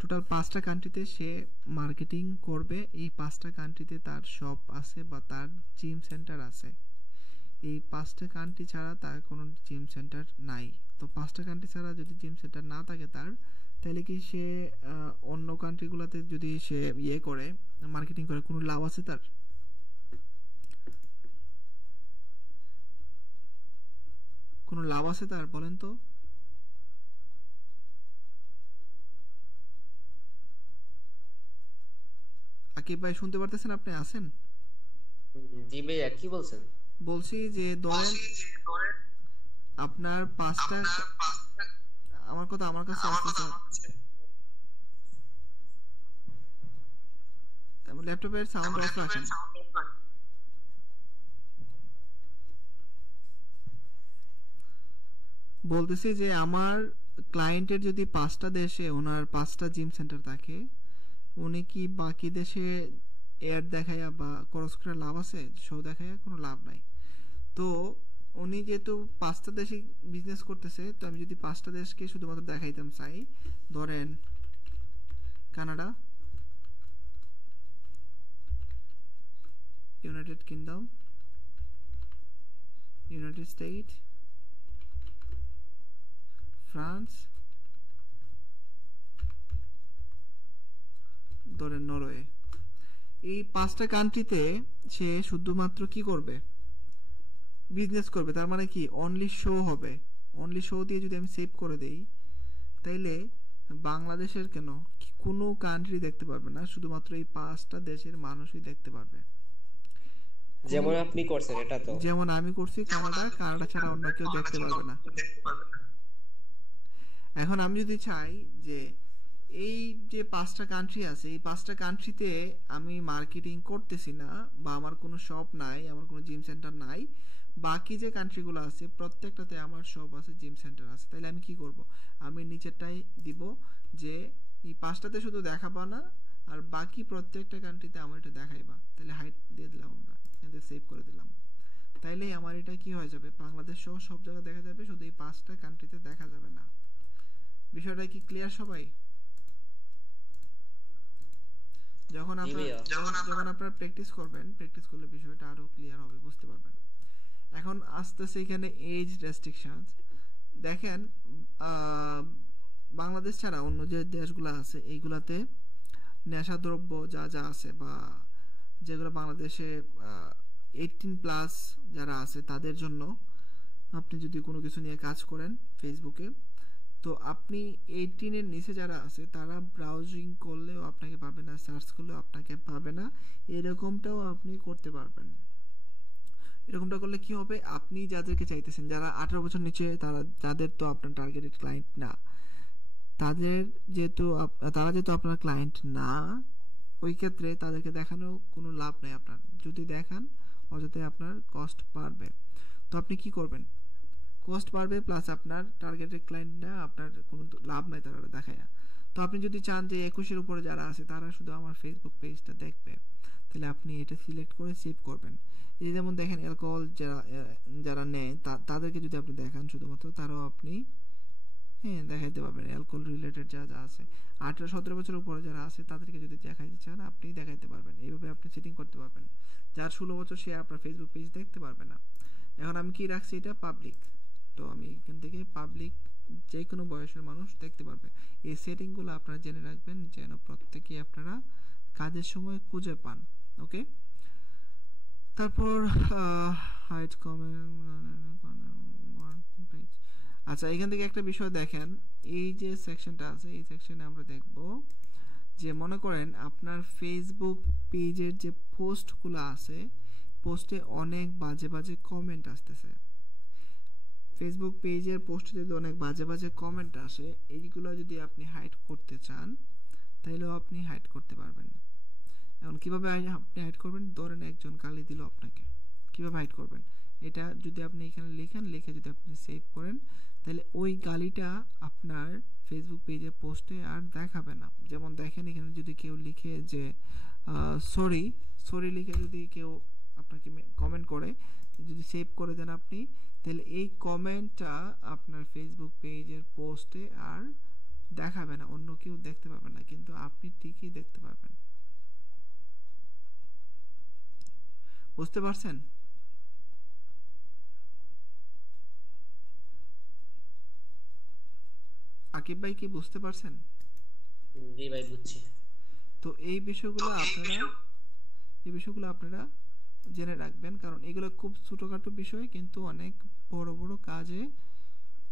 টোটাল 5টা কান্ট্রিতে সে মার্কেটিং করবে। এই 5টা কান্ট্রিতে তার শপ আছে বা তার জিম সেন্টার আছে। এই 5টা কান্ট্রি ছাড়া তার কোনো জিম সেন্টার নাই। তো 5টা কান্ট্রি ছাড়া যদি জিম সেন্টার না থাকে তার, তাহলে কি সে অন্য কান্ট্রিগুলোতে যদি সে ইয়ে করে, মার্কেটিং করে, কোনো লাভ আছে তার? কোনো লাভ আছে তার? বলেন তো। আকিব ভাই শুনতে পারতেছেন? আপনি আছেন? জি ভাইয়া, কি বলছেন? বলছি যে ধরেন আপনার 5টা, আমার কথা আমার কাছে আসতেছে, ল্যাপটপের সাউন্ড অফ রাখেন। বলতেছি যে আমার ক্লায়েন্টের যদি 5টা দেশে ওনার 5টা জিম সেন্টার থাকে, উনি কি বাকি দেশে এড দেখায়া বা খরচ করে লাভ আছে? শো দেখায়া কোনো লাভ নাই। তো উনি যেহেতু 5টা দেশে বিজনেস করতেছে, তো আমি যদি 5টা দেশকে শুধুমাত্র দেখাইতাম চাই, ধরেন Canada, United kingdom, United state, France, ধরেন নরওয়ে, এই 5টা কান্ট্রিতে সে শুধুমাত্র কি করবে? বিজনেস করবে। তার মানে কি অনলি শো হবে। অনলি শো দিয়ে যদি আমি সেভ করে দেই, তাইলে বাংলাদেশের কেন কোনো কান্ট্রি দেখতে পারবে না, শুধুমাত্র এই 5টা দেশের মানুষই দেখতে পারবে। যেমন আপনি করছেন এটা তো। যেমন আমি করছি, কানাডা, কানাডা ছাড়া অন্য কেউ দেখতে পারবে না। এখন আমি যদি চাই যে এই যে 5টা কান্ট্রি আছে, এই 5টা কান্ট্রিতে আমি মার্কেটিং করতেছি না, বা আমার কোনো শপ নাই, আমার কোনো জিম সেন্টার নাই, বাকি যে কান্ট্রিগুলো আছে প্রত্যেকটাতে আমার শপ আছে, জিম সেন্টার আছে, তাহলে আমি কি করব? আমি নিচেরটাই দিব যে এই 5টাতে শুধু দেখাবা না, আর বাকি প্রত্যেকটা কান্ট্রিতে আমার এটা দেখাইবা। তাহলে হাইট দিয়ে দিলাম, আমরা এখানে সেভ করে দিলাম। তাইলেই আমার এটা কি হয়ে যাবে? বাংলাদেশ সহ সব জায়গায় দেখা যাবে, শুধু এই 5টা কান্ট্রিতে দেখা যাবে না। বিষয়টা কি ক্লিয়ার সবাই? যখন আপনারা প্র্যাকটিস করবেন, প্র্যাকটিস করলে বিষয়টা আরো ক্লিয়ার হবে, বুঝতে পারবেন। এখন আসতেছে এখানে এজ রেস্ট্রিকশনস। দেখেন বাংলাদেশ ছাড়া অন্য যে দেশগুলো আছে, এইগুলাতে নেশাদ্রব্য যা যা আছে, বা যেগুলো বাংলাদেশে 18+ যারা আছে তাদের জন্য, আপনি যদি কোনো কিছু নিয়ে কাজ করেন ফেসবুকে, তো আপনি 18-এর নিচে যারা আছে তারা ব্রাউজিং করলেও আপনাকে পাবে না, সার্চ করলেও আপনাকে পাবে না। এরকমটাও আপনি করতে পারবেন। এরকমটা করলে কি হবে? আপনি যাদেরকে চাইতেছেন, যারা 18 বছর নিচে, তাদের তো আপনার টার্গেটেড ক্লায়েন্ট না। তারা যেহেতু আপনার ক্লায়েন্ট না, ওই ক্ষেত্রে তাদেরকে দেখানো কোনো লাভ নেই আপনার। যদি দেখান, অযথাই আপনার কস্ট বাড়বে। তো আপনি কি করবেন? কস্ট বাড়বে, প্লাস আপনার টার্গেটেড ক্লায়েন্ট না, আপনার কোনো লাভ নাই তারা দেখায়। তো আপনি যদি চান যে 21-এর উপরে যারা আছে তারা শুধু আমার ফেসবুক পেজটা দেখবে, তাহলে আপনি এটা সিলেক্ট করে সেভ করবেন। এই যেমন দেখেন অ্যালকোহল যারা নেয় তাদেরকে যদি আপনি দেখান শুধুমাত্র, তারাও আপনি দেখাইতে পারবেন। অ্যালকোহল রিলেটেড যা যা আছে, 18-17 বছরের উপরে যারা আছে তাদেরকে যদি দেখাইতে চান, আপনি দেখাইতে পারবেন। এইভাবে আপনি সেটিং করতে পারবেন। যার 16 বছর সে আপনার ফেসবুক পেজ দেখতে পারবে না। এখন আমি কি রাখছি? এটা পাবলিক। তো আমি এখান থেকে পাবলিক, যে কোনো বয়সের মানুষ দেখতে পারবে। এই সেটিংগুলো আপনারা জেনে রাখবেন যেন প্রত্যেকেই আপনারা কাজের সময় খুঁজে পান। ওকে, তারপর হাইট কমেন্ট। আচ্ছা, এখান থেকে একটা বিষয় দেখেন, এই যে সেকশনটা আছে এই সেকশনে আমরা দেখব যে মনে করেন আপনার ফেসবুক পেজের যে পোস্টগুলো আছে, পোস্টে অনেক বাজে বাজে কমেন্ট আসতেছে। ফেসবুক পেজের পোস্টে যদি অনেক বাজে বাজে কমেন্ট আসে, এইগুলো যদি আপনি হাইড করতে চান তাহলেও আপনি হাইড করতে পারবেন। এখন কিভাবে আপনি হাইড করবেন? ধরেন একজন গালি দিল আপনাকে, কিভাবে হাইড করবেন? এটা যদি আপনি এখানে লিখে যদি আপনি সেভ করেন, তাহলে ওই গালিটা আপনার ফেসবুক পেজে পোস্টে আর দেখাবে না। যেমন দেখেন এখানে যদি কেউ লিখে যে সরি লিখে যদি কেউ আপনাকে কমেন্ট করে, যদি সেভ করে দেন আপনি, তাহলে এই কমেন্টটা আপনার ফেসবুক পেজের পোস্টে আর দেখাবে না, অন্য কেউ দেখতে পাবে না, কিন্তু আপনি ঠিকই দেখতে পারবেন। বুঝতে পারছেন? আকিব ভাই কি বুঝতে পারছেন? জি ভাই বুঝছি। তো এই বিষয়গুলো আপনারা জেনে রাখবেন, কারণ এগুলো খুব ছোটখাটো বিষয় কিন্তু অনেক বড় বড় কাজে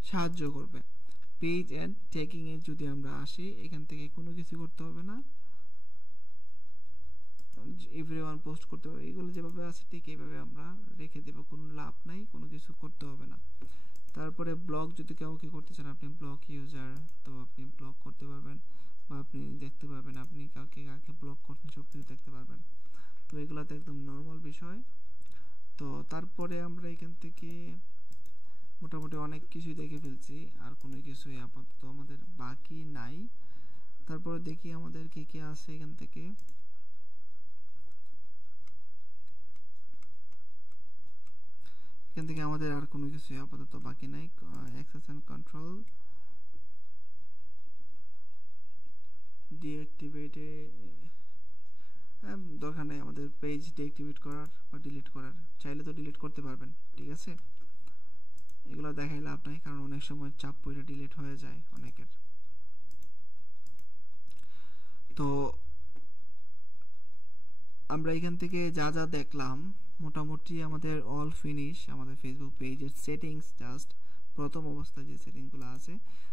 সাহায্য করবে। পেজ এন্ড ট্যাগিং এ যদি আমরা আসি, এখান থেকে কোনো কিছু করতে হবে না, এভরিওয়ান পোস্ট করতে হবে, এগুলো যেভাবে আছে ঠিক এইভাবে আমরা রেখে দেব, কোনো লাভ নাই, কোনো কিছু করতে হবে না। তারপরে ব্লগ যদি কাউকে করতে চান, আপনি ব্লগ ইউজার, তো আপনি ব্লগ করতে পারবেন, বা আপনি দেখতে পারবেন আপনি কাকে ব্লগ করতে, সব কিছু দেখতে পারবেন। তো এগুলো তো একদম নর্মাল বিষয়। তো তারপরে আমরা এখান থেকে মোটামুটি অনেক কিছুই দেখে ফেলছি, আর কোনো কিছুই আপাতত আমাদের বাকি নাই। তারপরে দেখি আমাদের কি কি আছে এখান থেকে। এখান থেকে আমাদের আর কোনো কিছু আপাতত বাকি নাই। অ্যাক্সেস এন্ড কন্ট্রোল ডিঅ্যাক্টিভেটে দরকার নেই আমাদের পেজ ডিঅ্যাক্টিভেট করার বা ডিলিট করার, চাইলে তো ডিলিট করতে পারবেন, ঠিক আছে। এগুলো দেখাই লাভ নাই, কারণ অনেক সময় চাপ পড়ে ডিলিট হয়ে যায় অনেকের। তো আমরা এখান থেকে যা যা দেখলাম মোটামুটি আমাদের অল ফিনিশ। আমাদের ফেসবুক পেজের সেটিংস জাস্ট প্রথম অবস্থায় যে সেটিংগুলো আছে।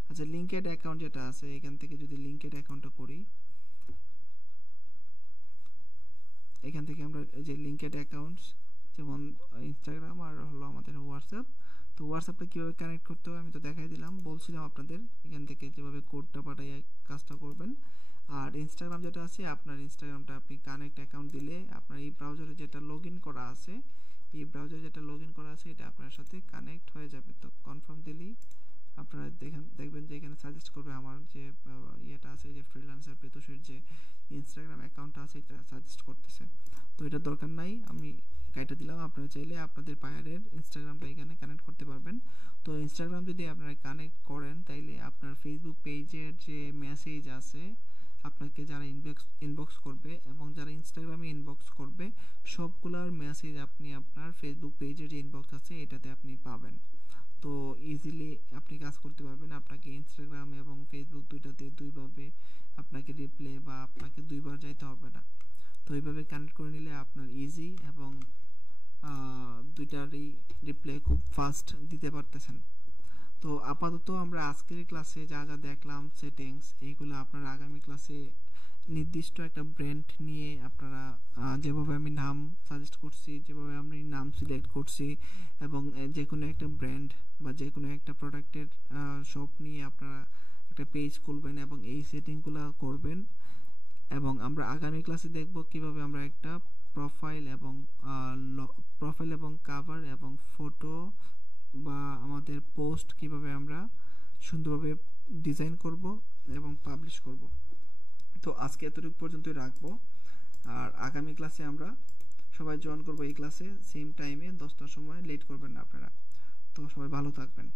আচ্ছা, লিঙ্কেড অ্যাকাউন্ট যেটা আছে, এখান থেকে যদি লিঙ্কেড অ্যাকাউন্টটা করি, এখান থেকে আমরা এই যে লিঙ্কেড অ্যাকাউন্টস, যেমন ইনস্টাগ্রাম আর হলো আমাদের হোয়াটসঅ্যাপ। তো হোয়াটসঅ্যাপটা কীভাবে কানেক্ট করতে হবে আমি তো দেখাই দিলাম, বলছিলাম আপনাদের এখান থেকে যেভাবে কোডটা পাঠিয়ে কাজটা করবেন। আর ইনস্টাগ্রাম যেটা আছে, আপনার ইনস্টাগ্রামটা আপনি কানেক্ট অ্যাকাউন্ট দিলে আপনার এই ব্রাউজারে যেটা লগ ইন করা আছে, এটা আপনার সাথে কানেক্ট হয়ে যাবে। তো কনফার্ম দিলেই আপনারা দেখবেন যে এখানে সাজেস্ট করবে আমার যে ইয়েটা আছে, যে ফ্রিল্যান্সার প্রিতোষের যে ইনস্টাগ্রাম অ্যাকাউন্টটা আছে, এটা সাজেস্ট করতেছে। তো এটা দরকার নাই, আমি গাইডটা দিলাম। আপনারা চাইলে আপনাদের পায়ারের ইনস্টাগ্রামটা এখানে কানেক্ট করতে পারবেন। তো ইনস্টাগ্রাম যদি আপনারা কানেক্ট করেন, তাইলে আপনার ফেসবুক পেজের যে মেসেজ আছে, আপনাকে যারা ইনবক্স করবে এবং যারা ইনস্টাগ্রামে ইনবক্স করবে, সবগুলোর মেসেজ আপনি আপনার ফেসবুক পেজের যে ইনবক্স আছে এটাতে আপনি পাবেন। তো ইজিলি আপনি কাজ করতে পারবেন। আপনাকে ইনস্টাগ্রাম এবং ফেসবুক দুইটাতে দুইভাবে আপনাকে রিপ্লাই বা আপনাকে দুইবার যাইতে হবে না। তো এইভাবে কানেক্ট করে নিলে আপনার ইজি, এবং দুইটারই রিপ্লাই খুব ফাস্ট দিতে পারতেছেন। তো আপাতত আমরা আজকের ক্লাসে যা যা দেখলাম সেটিংস, এইগুলো আপনারা আগামী ক্লাসে নির্দিষ্ট একটা ব্র্যান্ড নিয়ে আপনারা যেভাবে আমি নাম সাজেস্ট করছি, যেভাবে আমি নাম সিলেক্ট করছি, এবং যে কোনো একটা ব্র্যান্ড বা যে কোনো একটা প্রোডাক্টের শপ নিয়ে আপনারা একটা পেজ খুলবেন এবং এই সেটিংগুলো করবেন। এবং আমরা আগামী ক্লাসে দেখব কিভাবে আমরা একটা প্রোফাইল এবং কভার এবং ফটো বা আমাদের পোস্ট কিভাবে আমরা সুন্দরভাবে ডিজাইন করব এবং পাবলিশ করব। তো আজকে এতটুকু পর্যন্তই রাখবো, আর আগামী ক্লাসে আমরা সবাই জয়েন করব এই ক্লাসে সেম টাইমে 10টার সময়, লেট করবেন না আপনারা। তো সবাই ভালো থাকবেন।